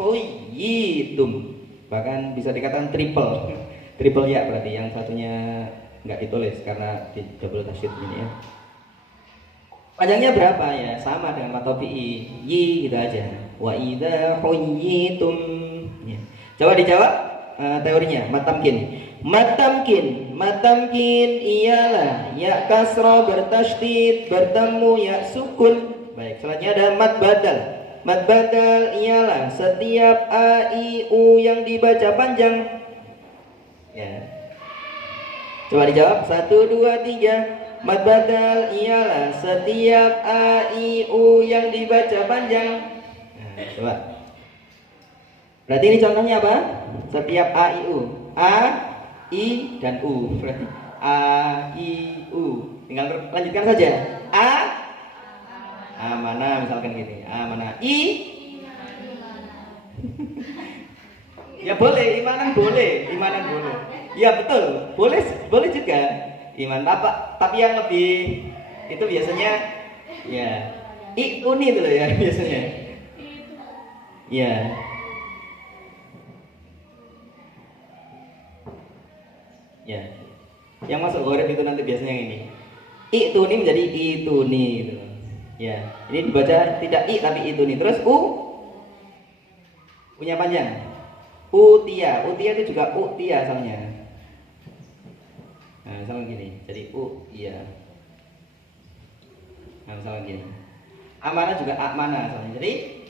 huyyitum, bahkan bisa dikatakan triple ya, berarti yang satunya nggak ditulis karena di double tasdid ini ya. Panjangnya berapa ya? Sama dengan matobi'i, yi gitu aja. Wa idza huyyitum. Ya. Coba dijawab teorinya. Matamkin ialah ya kasroh bertasydid bertemu ya sukun. Baik, selanjutnya ada mad badal. Mad badal ialah setiap a i u yang dibaca panjang. Ya. Coba dijawab 1 2 3. Mad badal ialah setiap a i u yang dibaca panjang. Nah, coba. Berarti ini contohnya apa? Setiap a i u. A, i dan u. Berarti a i u. Tinggal lanjutkan saja. A mana misalkan gini. A mana? I ya boleh, imanan boleh. Ya betul, boleh juga. Iman tapi yang lebih itu biasanya ya ikuni itu loh ya biasanya ya yang masuk goreng itu nanti biasanya yang ini ituni menjadi ituni gitu ya, ini dibaca tidak i tapi ituni. Terus punya panjang utia itu juga utia asalnya. Nah, misalnya gini, jadi iya. Nah, misalnya gini. Amanah juga akmana misalnya. Jadi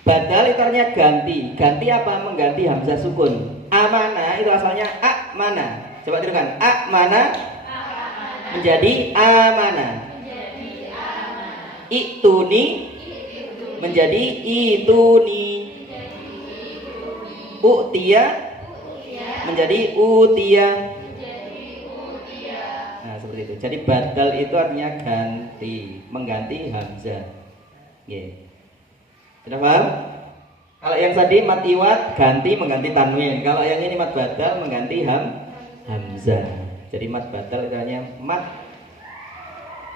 badal itu artinya ganti. Ganti apa? Mengganti hamzah sukun. Amanah itu asalnya akmana. Coba tirukan. Akmana menjadi amanah. Ituni menjadi ituni. Utia menjadi utia. Seperti itu. Jadi badal itu artinya ganti, mengganti hamzah. Nggih. Sudah paham? Kalau yang tadi mat iwat ganti mengganti tanwin. Kalau yang ini mat badal mengganti hamzah. Jadi mat badal itu artinya mat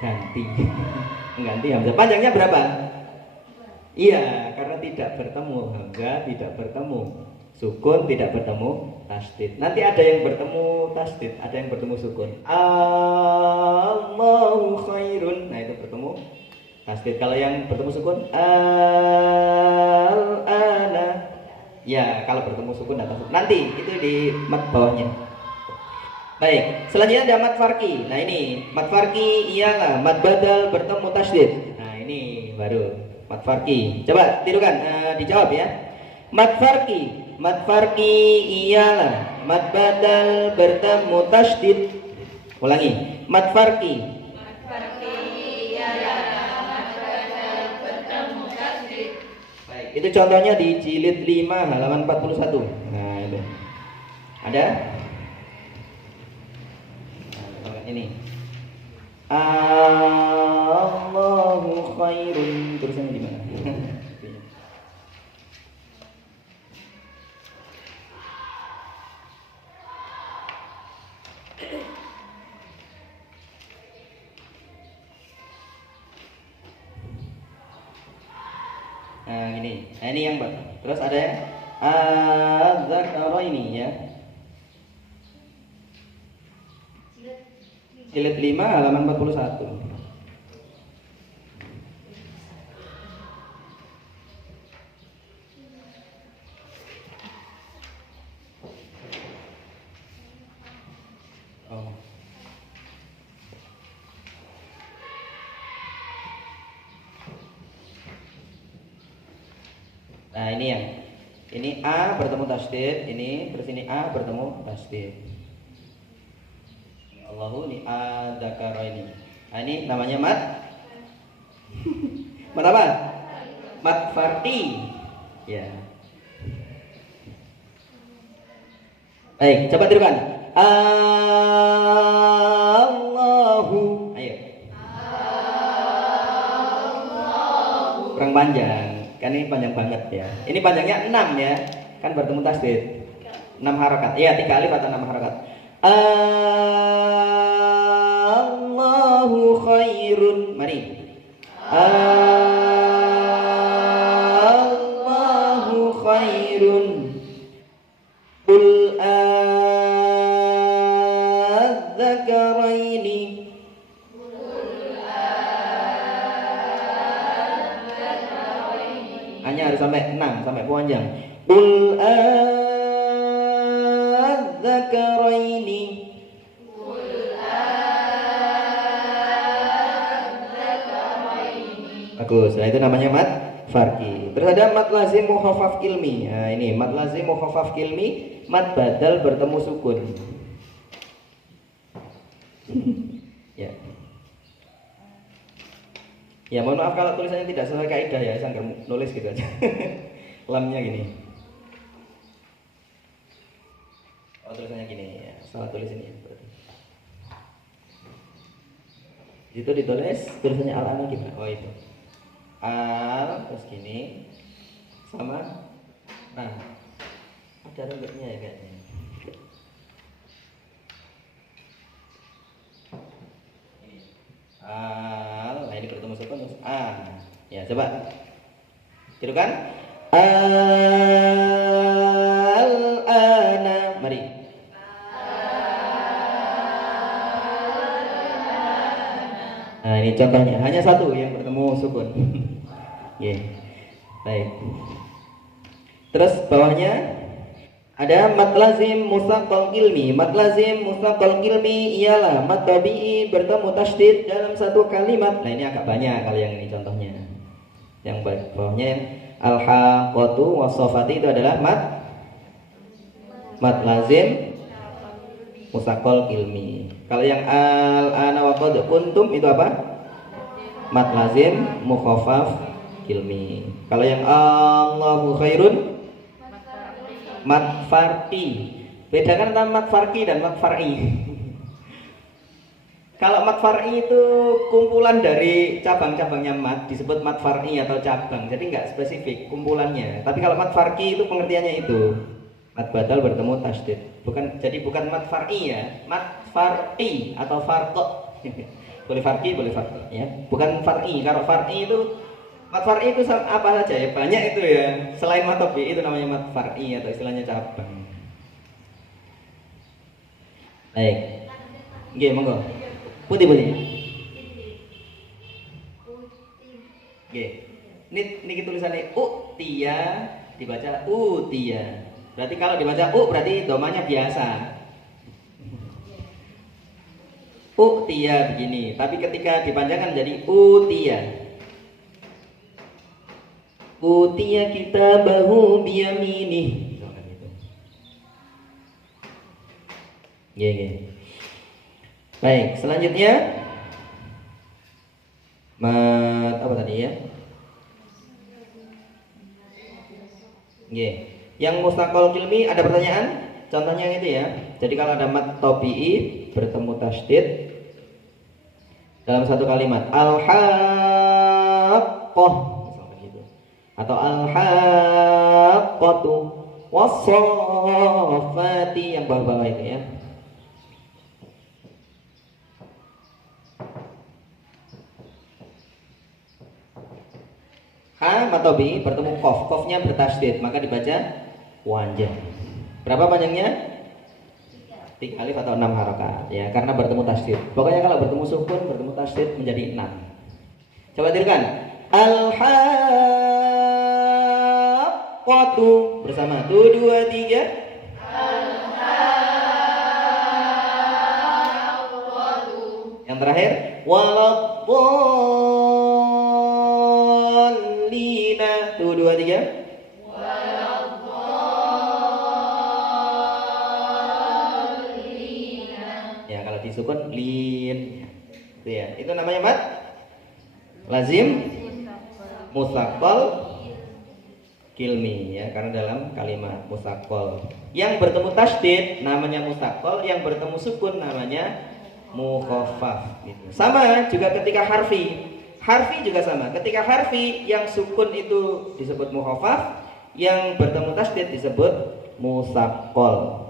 ganti mengganti hamzah. Panjangnya berapa? Iya, karena tidak bertemu hamzah, tidak bertemu sukun, tidak bertemu tasdid. Nanti ada yang bertemu tasdid, ada yang bertemu sukun. Allahu khairun. Nah itu bertemu tasdid. Kalau yang bertemu sukun al-ana. Ya kalau bertemu sukun dan tasdid. Nanti itu di mat bawahnya. Baik, selanjutnya ada mat farki. Nah ini mat farki ialah mat badal bertemu tasdid. Nah ini baru mat farki. Coba tirukan, dijawab ya. Mat farki ialah mat badal bertemu tasdid. Ulangi. Mat farki ialah mat badal bertemu tasdid. Baik, itu contohnya di jilid 5 halaman 41. Nah, itu. Ada? Nah, ini. Allahu khairun. Tulisannya di mana? ini. Nah, ini yang terus ada az-zakaraini ya. Jilid 5 halaman 41. Oh. Nah, ini A bertemu tasdid, ini terus ini A bertemu tasdid. Allahu ni adzakaraini. Nah, ini namanya mat. Mat apa? Mat farqi. Ya. Baik, coba tirukan. Allahu. Ayo. Kurang panjang. Kan ini panjang banget ya. Ini panjangnya 6 ya. Kan bertemu tasdid. 6 harakat. Iya, 3 alif atau 6 harakat. Allahu khairun. Mari. Allahu khairun. Qul adzakaraini. Hanya harus sampai 6, sampai panjang. Qul adzakaraini. Bagus. Nah, itu namanya mat farqi. Terus ada mat lazim mukhaffaf ilmi. Nah, ini mat lazim mukhaffaf ilmi, mat badal bertemu sukun. Ya. Ya, mohon maaf kalau tulisannya tidak sesuai kaidah ya, saya nggak nulis gitu aja. Lamnya gini. Oh, tulisannya gini ya. Salah tulis ini berarti. Itu ditulis tulisannya al-ana gimana? Oh, itu. Al terus gini sama nah ada rembetnya ya kayaknya. Al, nah ini bertemu sukun terus ya coba tirukan al-ana mari. Nah, ini contohnya hanya satu yang bertemu sukun. Yeah. Baik. Terus bawahnya ada mat lazim musaqqal ilmi. Mat lazim musaqqal ilmi ialah mat tabi'i bertemu tasydid dalam satu kalimat. Nah, ini agak banyak kalau yang ini contohnya. Yang bawahnya al-haqqatu was-safati itu adalah mat lazim musaqqal ilmi. Kalau yang al-ana wa qad kuntum itu apa? Mat lazim mukhaffaf ilmi. Kalau yang Allahu khairun mat farqi. Bedakan antara mat farqi dan mat far'i. Kalau mat far'i itu kumpulan dari cabang-cabangnya mat disebut mat far'i atau cabang. Jadi nggak spesifik kumpulannya. Tapi kalau mat farqi itu pengertiannya itu mat badal bertemu tasydid. Bukan mat far'i ya, mat far'i atau farqa. Boleh farqi, boleh farqa ya. Bukan far'i. Kalau far'i itu mat far'i itu apa saja ya, banyak itu ya. Selain mat tabi itu namanya mat far'i atau istilahnya cabang. Baik. Nggih, monggo. Putih. Nggih. Niki tulisannya utiya dibaca utiya. Berarti kalau dibaca berarti domanya biasa. Utiya begini, tapi ketika dipanjangkan jadi utiya. Utiya kitabahu biyaminih. Iya. Baik, selanjutnya mat apa tadi ya? Yang mustaqal ilmi ada pertanyaan? Contohnya yang itu ya. Jadi kalau ada mat tabi'i bertemu tasydid dalam satu kalimat al-haqqah atau al-haqqatu was-saffati yang bawah-bawah itu ya. Ha matobi bertemu kof, kofnya bertasydid maka dibaca wanja. Berapa panjangnya? 3 alif atau 6 harokat ya, karena bertemu tasydid. Pokoknya kalau bertemu sukun, bertemu tasydid menjadi 6. Coba tirukan. Al-haqqatu bersama. 1 2 3. Yang terakhir waladdallina. 1 2 3. Ya kalau disukun lin. Itu ya. Itu namanya mat lazim musaqqal kilmi ya, karena dalam kalimat musaqqal yang bertemu tasydid namanya musaqqal, yang bertemu sukun namanya mukhaffaf gitu. Sama juga ketika harfi. Harfi juga sama. Ketika harfi yang sukun itu disebut mukhaffaf, yang bertemu tasydid disebut musaqqal.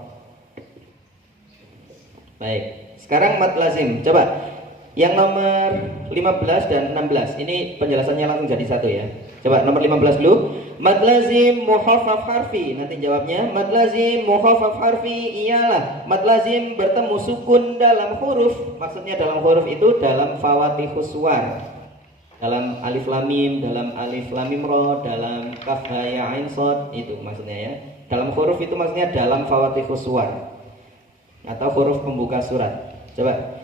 Baik, sekarang mat lazim. Coba yang nomor 15 dan 16. Ini penjelasannya langsung jadi satu ya. Coba nomor 15 dulu. Mad lazim mukhaffaf harfi. Nanti jawabnya. Mad lazim mukhaffaf harfi ialah mad lazim bertemu sukun dalam huruf. Maksudnya dalam huruf itu dalam fawatihus suwar. Dalam alif lam mim, dalam alif lam mim ra, dalam kaf ha ya ain shad, itu maksudnya ya. Dalam huruf itu maksudnya dalam fawatihus suwar atau huruf pembuka surat. Coba.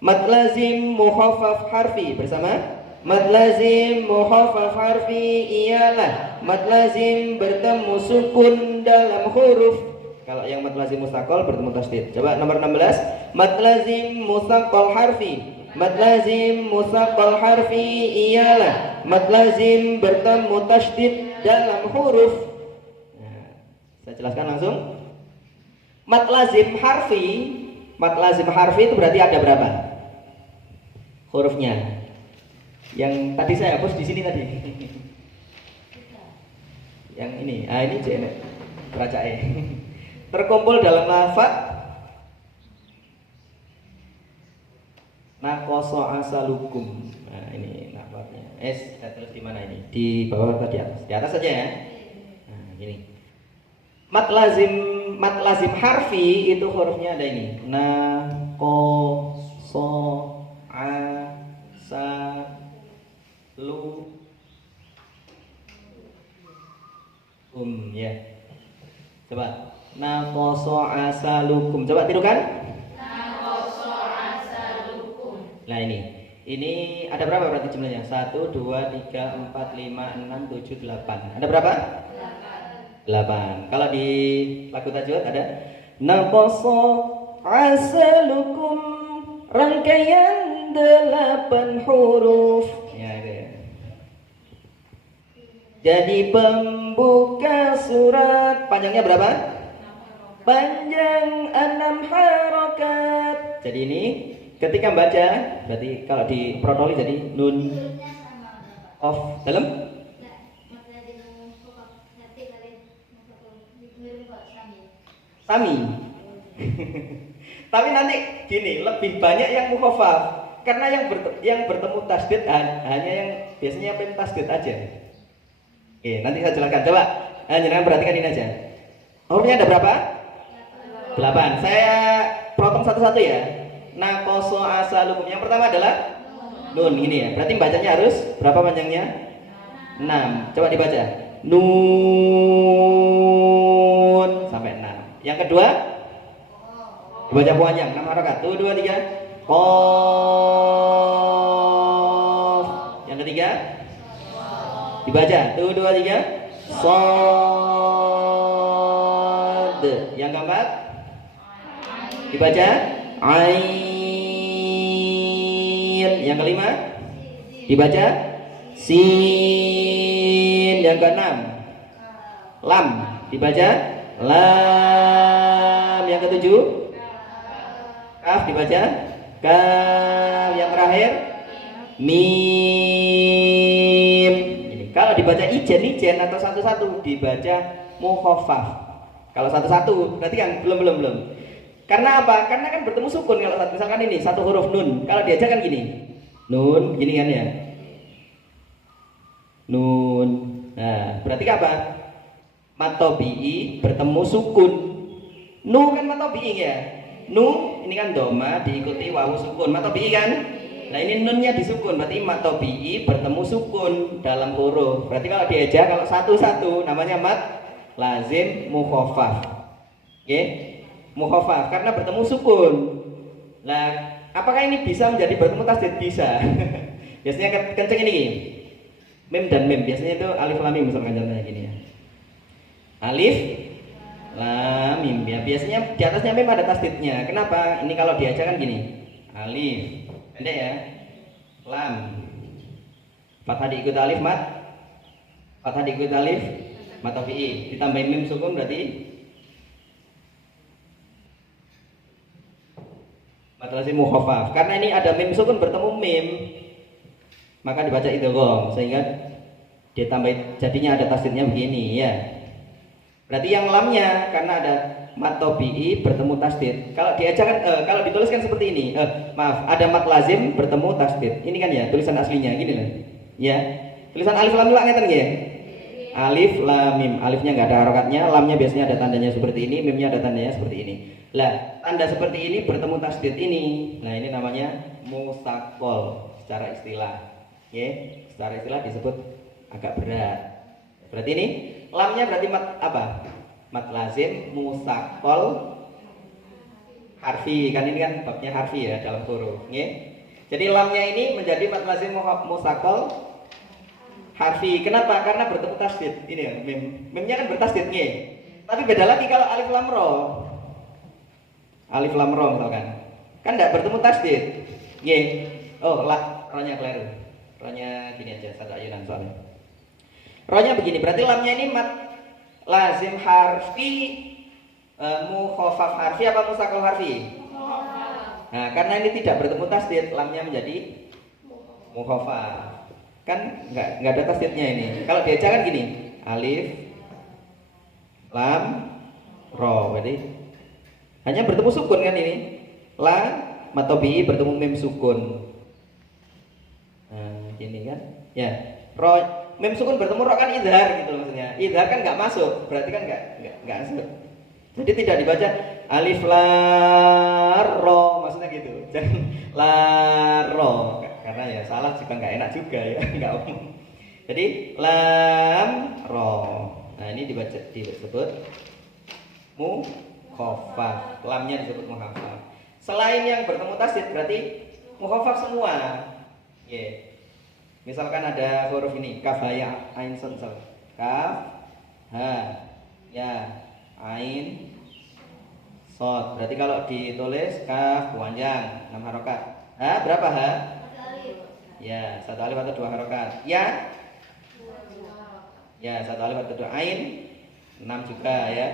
Mad lazim mukhaffaf harfi bersama. Mad lazim mukhaffaf harfi ialah mad lazim bertemu sukun dalam huruf. Kalau yang mad lazim mustaqal bertemu tasydid. Coba nomor 16. Mad lazim mustaqal harfi. Mad lazim mustaqal harfi ialah mad lazim bertemu tasydid dalam huruf. Nah, saya jelaskan langsung. Mad lazim harfi, mad lazim harfi itu berarti ada berapa hurufnya? Yang tadi saya hapus di sini tadi. Yang ini, ini JN beracae. Terkumpul dalam lafaz naqasa asalukum. Nah, ini lafaznya. Terus di mana ini? Di bawah atau di atas? Di atas saja ya. Nah, ini. Mad lazim harfi itu hurufnya ada ini. Naqasa asalukum ya. Coba. Naqasa asalukum. Coba tirukan. Naqasa asalukum. Nah ini ada berapa berarti jumlahnya? 1, 2, 3, 4, 5, 6, 7, 8. Ada berapa? 8. Kalau di lagu tajwid ada naqasa asalukum, rangkaian 8 huruf. Ya, itu ya. Jadi pembuka surat panjangnya berapa? Panjang 6 harokat. Jadi ini ketika baca, berarti kalau di protoli jadi nun of dalam sami. Tapi nanti gini, lebih banyak yang mukhaffaf karena yang bertemu tasydid hanya yang biasanya yang tasydid aja. Oke, nanti saya jelaskan. Coba, jangan perhatikan ini aja. Hurufnya ada berapa? 8. Saya potong satu-satu ya. Naqasa asalukum. Yang pertama adalah nun, ini ya. Berarti bacanya harus berapa panjangnya? 6. Coba dibaca. Nun sampai 6. Yang kedua dibaca panjang 6 harokat. 1 2 3. Qaf. Yang ketiga dibaca 1 2 3. Shad. Yang keempat dibaca ain. Yang kelima dibaca sin. Yang keenam lam dibaca lam. Yang ketujuh kaf dibaca kaf. Yang terakhir mim. Ini kalau dibaca ijen atau satu-satu dibaca mukhaffaf. Kalau satu-satu berarti kan belum. Karena apa? Karena kan bertemu sukun. Kalau misalkan ini satu huruf nun, kalau diajak kan gini, nun, gini kan ya, nun, berarti apa? Mat tabi'i bertemu sukun. Nu kan mat tabi'i ya. Nu ini kan doma diikuti wawu sukun. Mat tabi'i kan? Nah ini nunnya disukun, berarti mat tabi'i bertemu sukun dalam huruf. Berarti kalau dieja kalau satu-satu namanya mat lazim mukhafaf. Oke? Mukhafaf karena bertemu sukun. Nah, apakah ini bisa menjadi bertemu tasdid? Bisa. Biasanya kenceng ini. Mim dan mim biasanya itu alif lam mim misalkan contohnya gini ya. Alif lam mim ya. Biasanya di atasnya mim ada tasdidnya. Kenapa? Ini kalau diaja kan gini. Alif pendek ya. Lam. Fathah diikut alif mat. Fathah diikut alif mat tabi'i. Ditambahin mim sukun berarti mat lazim mukhafaf. Karena ini ada mim sukun bertemu mim, maka dibaca idgham sehingga ditambah jadinya ada tasdidnya begini ya. Berarti yang lamnya karena ada mat tabi'i bertemu tasdid. Kalau diajarkan kalau dituliskan seperti ini, maaf, ada mat lazim bertemu tasdid. Ini kan ya tulisan aslinya gini loh. Ya. Tulisan alif lam mim ngeten nggih. Alif lam mim. Alifnya enggak ada harokatnya, lamnya biasanya ada tandanya seperti ini, mimnya ada tandanya seperti ini. Lah, tanda seperti ini bertemu tasdid ini. Nah, ini namanya musaqqal secara istilah. Ya, secara istilah disebut agak berat. Berarti ini lamnya berarti mat apa? Mat lazim musaqqal harfi. Kan ini kan babnya harfi ya dalam huruf, nggih. Jadi lamnya ini menjadi mat lazim musaqqal harfi. Kenapa? Karena bertemu tasdid. Ini ya, mim. Mimnya kan bertasdid, nggih. Tapi beda lagi kalau alif lam ra. Alif lam ra misalkan. Kan enggak bertemu tasdid. Nggih. Oh, ra-nya keliru. Ra-nya gini aja, satu ayunan soalnya. Ra-nya begini, berarti lamnya ini mat lazim harfi mukhafaf harfi apa musaqqal harfi? Mukhafaf. Nah, karena ini tidak bertemu tasdid, lamnya menjadi mukhafaf. Kan enggak ada tasdidnya ini. Kalau diaja kan gini, alif lam ra, berarti hanya bertemu sukun kan ini. La mat tabi'i bertemu mim sukun. Nah, gini kan? Ya. Ro mim sukun bertemu ro kan idhar gitu maksudnya. Idhar kan enggak masuk, berarti kan enggak masuk. Jadi tidak dibaca alif lar ro maksudnya gitu. Jangan lar ro karena ya salah juga enggak enak juga ya, enggak umum. Jadi lam ro. Nah, ini dibaca disebut mukhafaf. Lamnya disebut mukhafaf. Selain yang bertemu tasdid berarti mukhafaf semua. Yeah. Misalkan ada huruf ini kaf ha ya ain sad. Kaf ha ya ain sad. Berarti kalau ditulis kaf panjang 6 harokat. Ha berapa ha? Ya, 1 alif atau 2 harokat. Ya. Ya, 1 alif atau 2 ain 6 juga ya.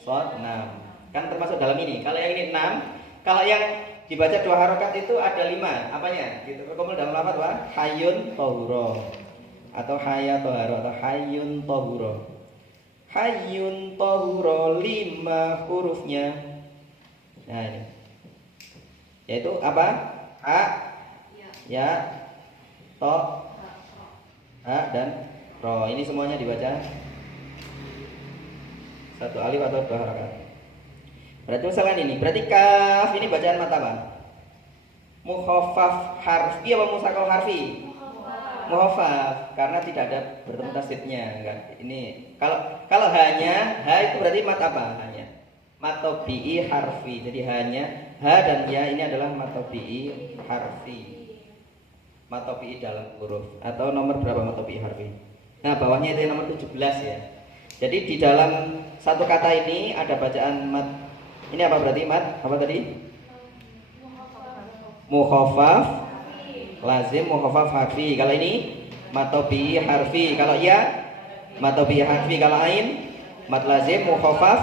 Sad 6. Kan termasuk dalam ini. Kalau yang ini 6, kalau yang dibaca 2 harokat itu ada 5. Apanya? Gitu. Kumpul dalam lafaz apa? Hayyun tahura atau haya tahara atau hayyun tahura. Hayyun tahura 5 hurufnya. Nah, ini. Yaitu apa? Ha, ya, to, ha dan ro. Ini semuanya dibaca 1 alif atau 2 harokat. Berarti misalkan ini, berarti kaf ini bacaan mat apa? Mukhafaf harfi apa musaqqal harfi? Mukhafaf karena tidak ada bertemu tasdidnya. Enggak. Ini kalau hanya ha itu berarti mat apa? Hanya mat tabi'i harfi. Jadi hanya ha dan ya ini adalah mat tabi'i harfi. Mat tabi'i dalam huruf atau nomor berapa mat tabi'i harfi? Nah, bawahnya itu nomor 17 ya. Jadi di dalam satu kata ini ada bacaan mat. Ini apa berarti mat? Apa tadi? Mukhafaf lazim mukhafaf harfi. Kalau ini mat tabi'i harfi. Kalau ya mat tabi'i harfi. Kalau ain mat lazim mukhafaf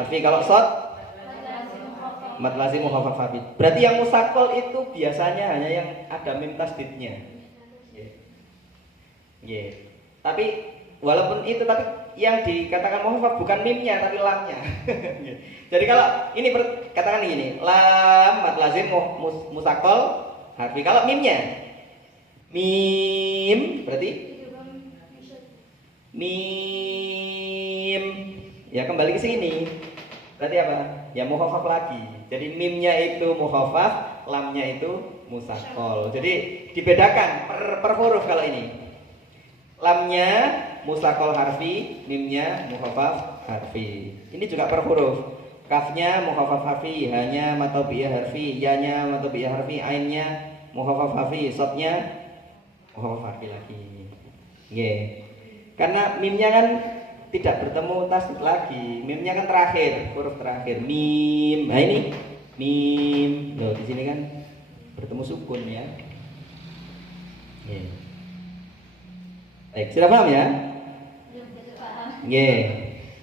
harfi. Kalau shad mat lazim mukhafaf harfi. Berarti yang musaqqal itu biasanya hanya yang ada mim tasdidnya. Tapi walaupun itu tapi yang dikatakan mukhafaf bukan mimnya tapi lamnya. Jadi kalau ini katakan gini, lam mat lazim musaqqal harfi. Kalau mimnya mim berarti Mim. Ya kembali ke sini. Berarti apa? Ya mukhafaf lagi. Jadi mimnya itu mukhafaf, lamnya itu musaqqal. Jadi dibedakan per huruf kalau ini. Lamnya musaqqal harfi, mimnya mukhafaf harfi. Ini juga per huruf. Kafnya mukhafaf harfi, hanya matobiyah harfi, yanya matobiyah harfi, ainnya mukhafaf harfi, shadnya mukhafaf harfi lagi. Nggih. Karena mimnya kan tidak bertemu tasdid lagi. Mimnya kan terakhir, huruf terakhir. Mim. Nah ini mim. Loh, di sini kan bertemu sukun ya. Nggih. Baik, sudah paham ya? Belum bisa paham. Nggih.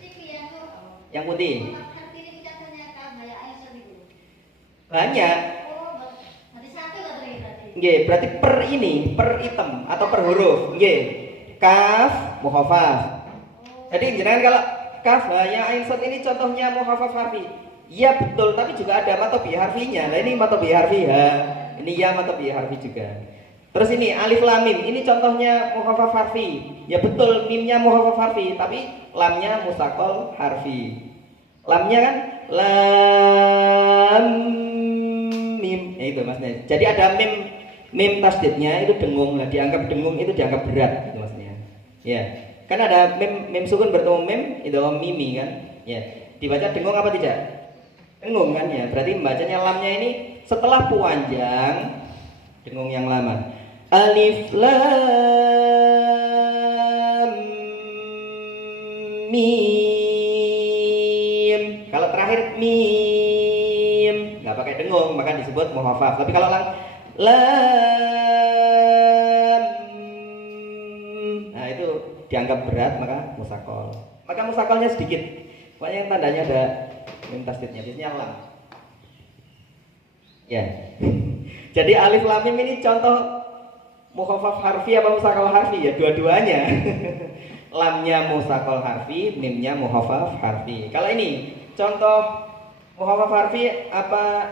Tapi yang kok Yang putih. hati ini bicaranya kayak Aisyah itu. Banyak. Oh, berarti satu kan berarti. Nggih, berarti per ini, per item atau per huruf. Nggih. Kaf mukhafaf. Jadi jenengan kalau kaf ya ain sad ini contohnya mukhafaf harfi. Iya betul, tapi juga ada matobi harfinya. Nah ini matobi harfi ha. Ini ya matobi harfi juga. Terus ini alif lam mim, ini contohnya mukhafaf harfi. Ya betul, mimnya mukhafaf harfi, tapi lamnya musaqqal harfi. Lamnya kan lam mim. Ya itu maksudnya. Jadi ada mim tasdidnya itu dengung. Nah, dianggap dengung itu dianggap berat gitu maksudnya. Ya. Kan ada mim sukun bertemu mim itu mimi kan. Ya. Dibaca dengung apa tidak? Dengung kan ya. Berarti membacanya lamnya ini setelah panjang dengung yang lama. Alif lam mim. Kalau terakhir mim nggak pakai dengung maka disebut mukhafaf. Tapi kalau lam nah itu dianggap berat maka musaqqal. Maka musaqqalnya sedikit. Pokoknya tandanya ada mim tasdidnya biasanya lam. Ya. Jadi alif lam mim ini contoh mukhafaf harfi apa musaqqal harfi ya dua-duanya. Lamnya musaqqal harfi, mimnya mukhafaf harfi. Kalau ini contoh mukhafaf harfi apa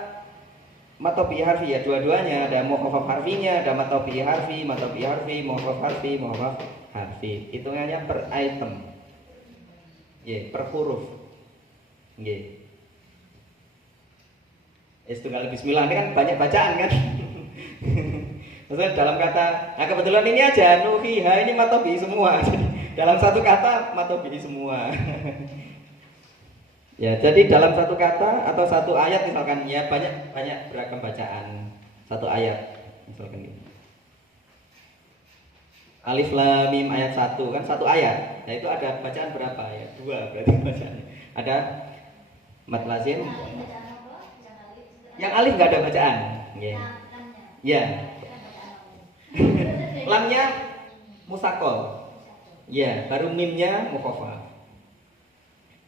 matobi harfi ya dua-duanya ada mukhafaf harfinya, ada matobi harfi, mukhafaf harfi, mukhafaf harfi. Hitungannya per item. Nggih, per huruf. Nggih. Tunggal bismillah ini kan banyak bacaan kan. Maksudnya dalam kata, nah kebetulan ini aja nuhiha ini matobi semua. Dalam satu kata matobi semua. Ya, jadi dalam satu kata atau satu ayat misalkan ya banyak beragam bacaan satu ayat misalkan gitu. Alif lam mim ayat 1 kan satu ayat. Nah, itu ada bacaan berapa ya? 2 berarti bacaannya. Ada mad lazim. Yang alif enggak ada bacaan. Nggih. Ya. Lamnya musaqqal. Ya, baru mimnya mukhafaf.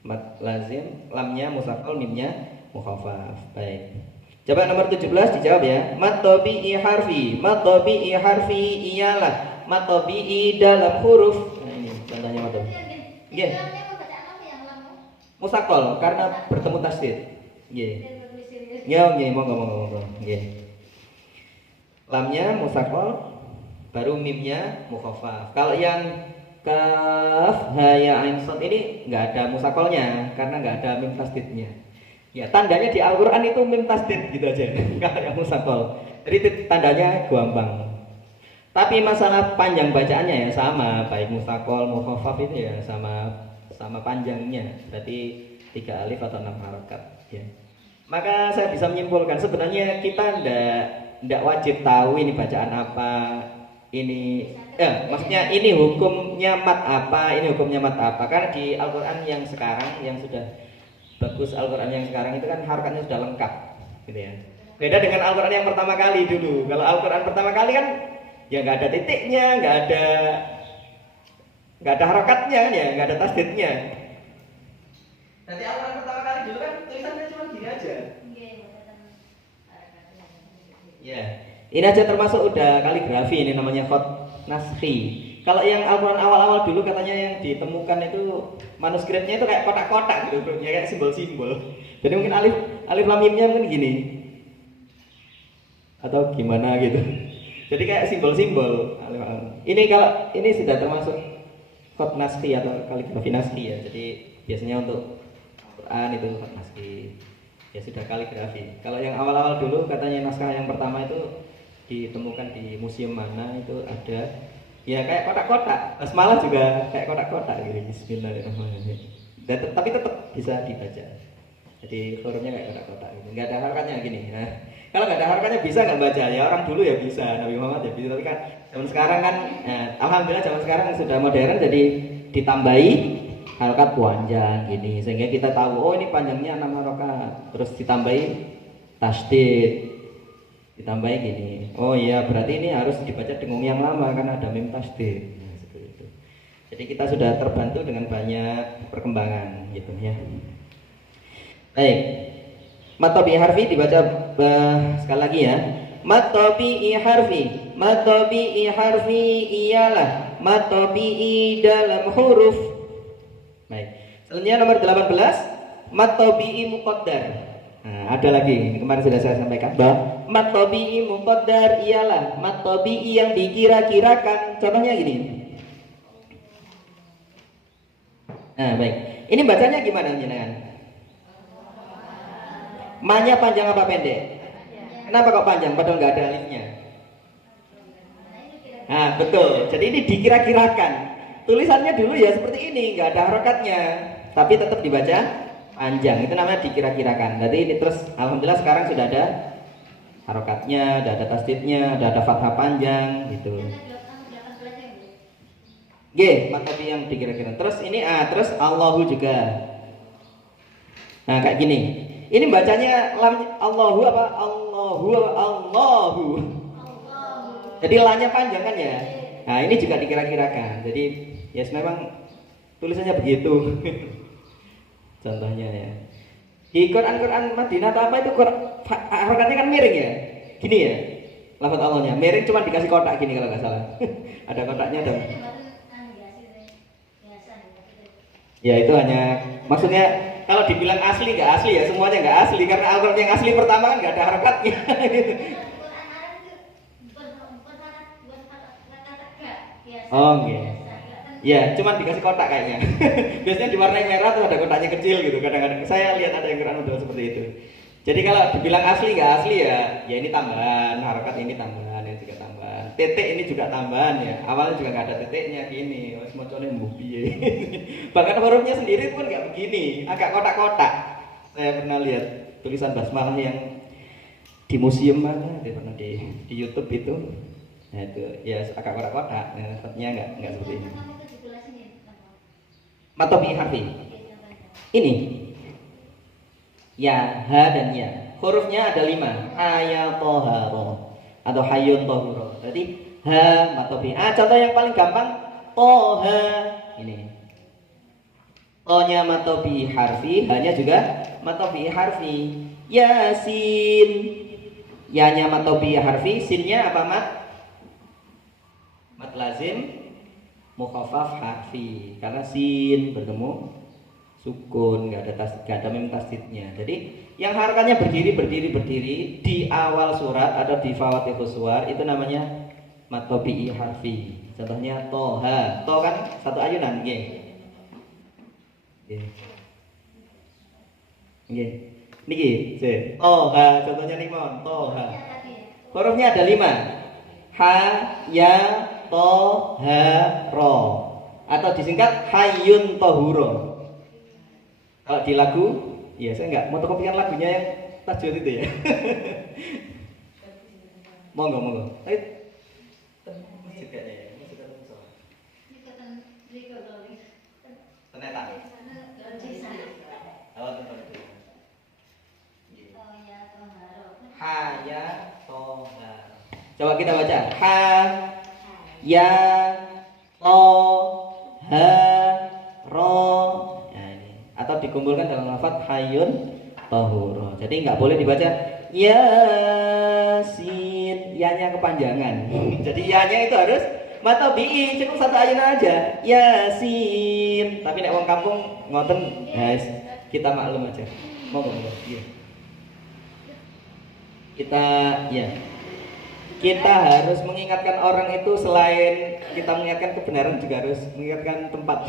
Mad lazim, lamnya musaqqal, mimnya mukhafaf. Baik. Coba nomor 17 dijawab ya. Mad tabi'i harfi. Mad tabi'i harfi ialah mad tabi'i dalam huruf. Nah ini contohnya mad tabi'i. Nggih. Musaqqal karena bertemu tasdid. Nggih. Nggih, monggo. Nggih. Lamnya musaqqal, baru mimnya mukhafaf. Kalau yang kaf ha ya ain sad ini nggak ada musaqqalnya karena nggak ada mim tasdidnya. Ya tandanya di Al-Qur'an itu mim tasdid gitu aja. Kalau yang musaqqal. Jadi tandanya gampang. Tapi masalah panjang bacaannya ya sama, baik musaqqal mukhafaf itu ya sama panjangnya. Berarti 3 alif atau 6 harakat ya. Maka saya bisa menyimpulkan sebenarnya kita ndak wajib tahu ini bacaan apa. Ini maksudnya ini hukumnya mat apa, ini hukumnya mat apa. Karena di Al-Qur'an yang sekarang yang sudah bagus, Al-Qur'an yang sekarang itu kan harakatnya sudah lengkap gitu ya. Beda dengan Al-Qur'an yang pertama kali dulu. Kalau Al-Qur'an pertama kali kan ya nggak ada titiknya, nggak ada harakatnya kan ya, nggak ada tasdidnya. Nanti Al-Qur'an pertama kali dulu kan tulisannya cuma gini aja. Ya. Ini aja termasuk udah kaligrafi, ini namanya khot naskhi. Kalau yang Al-Qur'an awal-awal dulu katanya yang ditemukan itu manuskripnya itu kayak kotak-kotak gitu, ya kayak simbol-simbol. Jadi mungkin alif lam mimnya mungkin gini. Atau gimana gitu. Jadi kayak simbol-simbol. Ini kalau ini sudah termasuk khot naskhi atau kaligrafi naskhi ya. Jadi biasanya untuk Quran itu khot naskhi. Ya sudah kaligrafi. Kalau yang awal-awal dulu katanya naskah yang pertama itu ditemukan di museum mana itu ada ya kayak kotak-kotak. Basmalah juga kayak kotak-kotak gitu. Bismillahirrahmanirrahim. Tapi tetap bisa dibaca. Jadi hurufnya kayak kotak-kotak gitu. Nggak ada harakatnya gini. Nah, kalau nggak ada harakatnya bisa nggak baca? Ya orang dulu ya bisa, Nabi Muhammad ya bisa. Tapi kan zaman sekarang kan, alhamdulillah zaman sekarang sudah modern, jadi ditambahi harakat panjang gini sehingga kita tahu oh ini panjangnya 6 harakat. Terus ditambahi tasdid, ditambahi gini. Oh iya berarti ini harus dibaca dengung yang lama karena ada mim tasdid. Nah, seperti itu. Jadi kita sudah terbantu dengan banyak perkembangan gitu ya. Baik. Matobi harfi dibaca sekali lagi ya. Matobi harfi. Matobi harfi ialah matobi dalam huruf. Baik. Selanjutnya nomor 18, matobi muqaddar. Nah, ada lagi. Ini kemarin sudah saya sampaikan bahwa matobi muqaddar ialah matobi yang dikira-kirakan. Contohnya gini. Nah, baik. Ini bacanya gimana jenengan? Ma-nya panjang apa pendek? Kenapa kok panjang padahal nggak ada alifnya? Nah betul, jadi ini dikira-kirakan. Tulisannya dulu ya seperti ini, nggak ada harokatnya, tapi tetap dibaca panjang. Itu namanya dikira-kirakan. Jadi ini terus, alhamdulillah sekarang sudah ada harokatnya, sudah ada tasdidnya, sudah ada fathah panjang gitu. G, matobi yang dikira-kirakan. Terus ini terus Allahu juga. Nah kayak gini. Ini bacanya lam Allahu apa? Allahu. Jadi lanya panjang kan ya? Nah ini juga dikira-kirakan. Jadi ya yes, memang tulisannya begitu. Contohnya ya. Di Quran Madinah atau apa itu harokatnya kan miring ya? Gini ya? Lafaz Allahnya miring cuma dikasih kotak gini kalau nggak salah. Ada kotaknya dong. Ya itu hanya maksudnya kalau dibilang asli nggak asli ya semuanya nggak asli karena Al-Quran yang asli pertama kan nggak ada harakatnya. Oh okay. Ya cuma dikasih kotak kayaknya. Biasanya diwarnai merah tuh ada kotaknya kecil gitu kadang-kadang. Saya lihat ada yang Quran model seperti itu. Jadi kalau dibilang asli nggak asli ya ini tambahan harakat, ini tambahan, ini juga tambahan. Titik ini juga tambahan ya. Awalnya juga nggak ada titiknya gini. Semuanya mbubiye. Bahkan hurufnya sendiri pun nggak begini, agak kotak-kotak. Saya pernah lihat tulisan basmalah yang di museum mana, pernah di YouTube itu. Nah itu ya agak kotak-kotak. Nah, nggak seperti ini. Matobi harfi. Ini ya, ha dan ya. Hurufnya ada 5. Ayatoharo atau hayun tohuro. Berarti ha matobi. Contoh yang paling gampang toha ini. To-nya matobi harfi, hanya juga matobi harfi. Yasin. Ya-nya matobi harfi, sin-nya apa mat? Mat lazim mukhaffaf harfi. Karena sin bertemu sukun, nggak ada mim tasdidnya. Jadi yang harakatnya berdiri di awal surat atau di fawatihus suwar itu namanya matobi harfi. Contohnya toha, to kan satu ayunan, niki, toha, contohnya limon, toha. Hurufnya ada 5, ha, ya, to, ha, ro, atau disingkat hayun tohuro. Kalau di lagu, ya saya nggak fotokopikan lagunya yang tajwid itu ya. Monggo. Ha ya toha. Coba kita baca. Ha ya to ha ro. Nah, ini. Atau dikumpulkan dalam lafaz hayun tohuro. Jadi nggak boleh dibaca yasin. Ya-nya kepanjangan. Jadi ya-nya itu harus matobi, cukup satu ayunan aja. Yasin. Tapi nek wong kampung ngoten, guys, kita maklum aja. Monggo. Iya. Kita ya. kita harus mengingatkan orang itu, selain kita mengingatkan kebenaran juga harus mengingatkan tempat.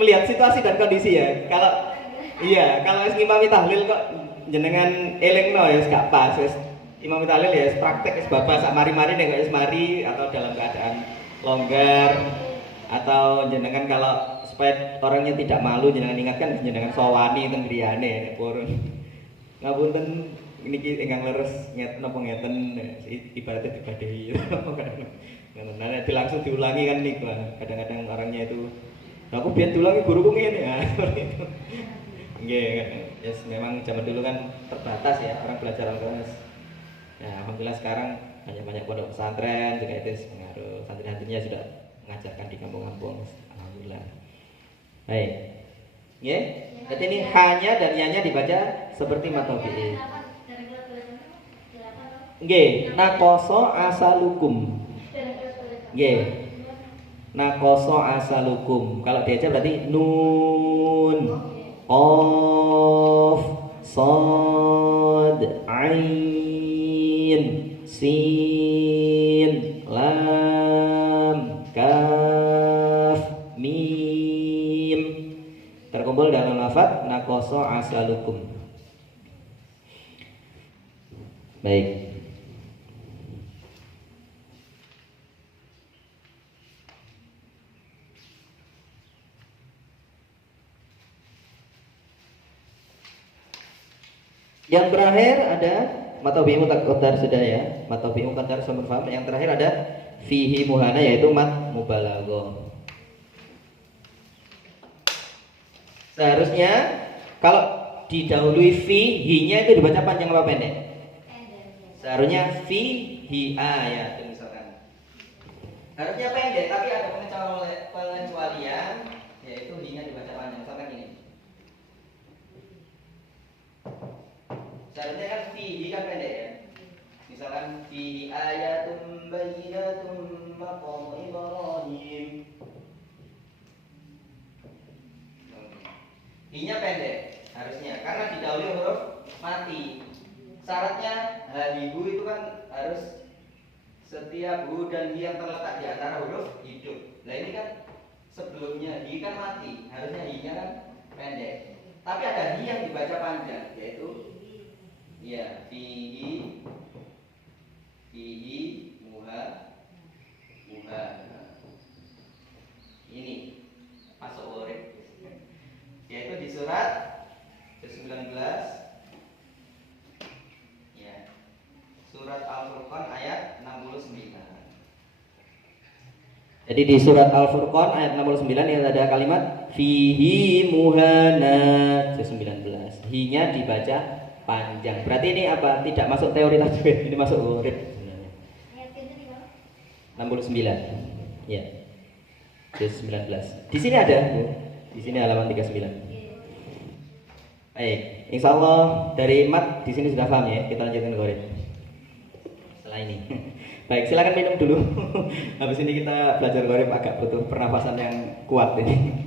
Melihat situasi dan kondisi ya. Kalau ngimami tahlil kok jenengan elingno ya gak pas. Wis imam tahlil ya praktek wis babas sak mari-mari nek wis mari, atau dalam keadaan longgar, atau jenengan kalau supaya orangnya tidak malu jenengan ingatkan, jenengan sowani teng griyane nek purun. Ngapunten niki ingkang leres napa ngeten, ibaratnya dibadahi. Nah, nek langsung diulangi kan niku. Kadang-kadang orangnya itu, aku biar diulangi guruku ngene ya. Nggih, yes, memang zaman dulu kan terbatas ya orang belajar Al-Qur'an. Nah, alhamdulillah sekarang banyak pondok pesantren juga itu pengaruh, santri-santrinya sudah mengajarkan di kampung-kampung. Alhamdulillah. Baik. Nggih. Jadi ini hanya dan ianya dibaca seperti matobi'i. Nggih, nakoso asalukum. Nggih. Nakoso asalukum. Kalau diaja berarti nun, qaf, shad, ain, sin, lam, kaf, mim. Terkumpul dalam lafaz nakoso asalukum. Baik. Yang terakhir ada matobi muqaddar sudah ya. Matobi muqaddar sumber faham. Yang terakhir ada fihi muhana, yaitu mat mubalaghah. Seharusnya kalau didahului fi, hi-nya itu dibaca panjang apa pendek? Seharusnya fi hi a ya, misalkan. Harusnya pendek, tapi ada pengecualian, yaitu hi-nya dibaca panjang. Misalkan ini. Seharusnya kan fihi kan pendek ya. Misalkan fihi ayatun bayyinatun maqam Ibrahim. Hi-nya pendek harusnya, karena didahului huruf mati. Syaratnya halihu itu kan harus setiap hu dan hi yang terletak di antara huruf hidup. Nah ini kan sebelumnya hi kan mati, harusnya hi-nya kan pendek. Tapi ada hi yang dibaca panjang, yaitu ya fihi muha. Ini masuk urip, yaitu di surat 19 ya, surat Al-Furqan ayat 69. Jadi di surat Al-Furqan ayat 69 yang ada kalimat fihi muhana 19. Hi-nya dibaca panjang. Berarti ini apa? Tidak masuk teori tajwid, ini masuk urip sebenarnya. 69. Ya. 19. Di sini ada, Bu. Di sini halaman 39. Baik, insya Allah dari mat di sini sudah paham ya. Kita lanjutkan ke urip setelah ini. Baik, silakan minum dulu. Habis ini kita belajar urip agak butuh pernafasan yang kuat ini.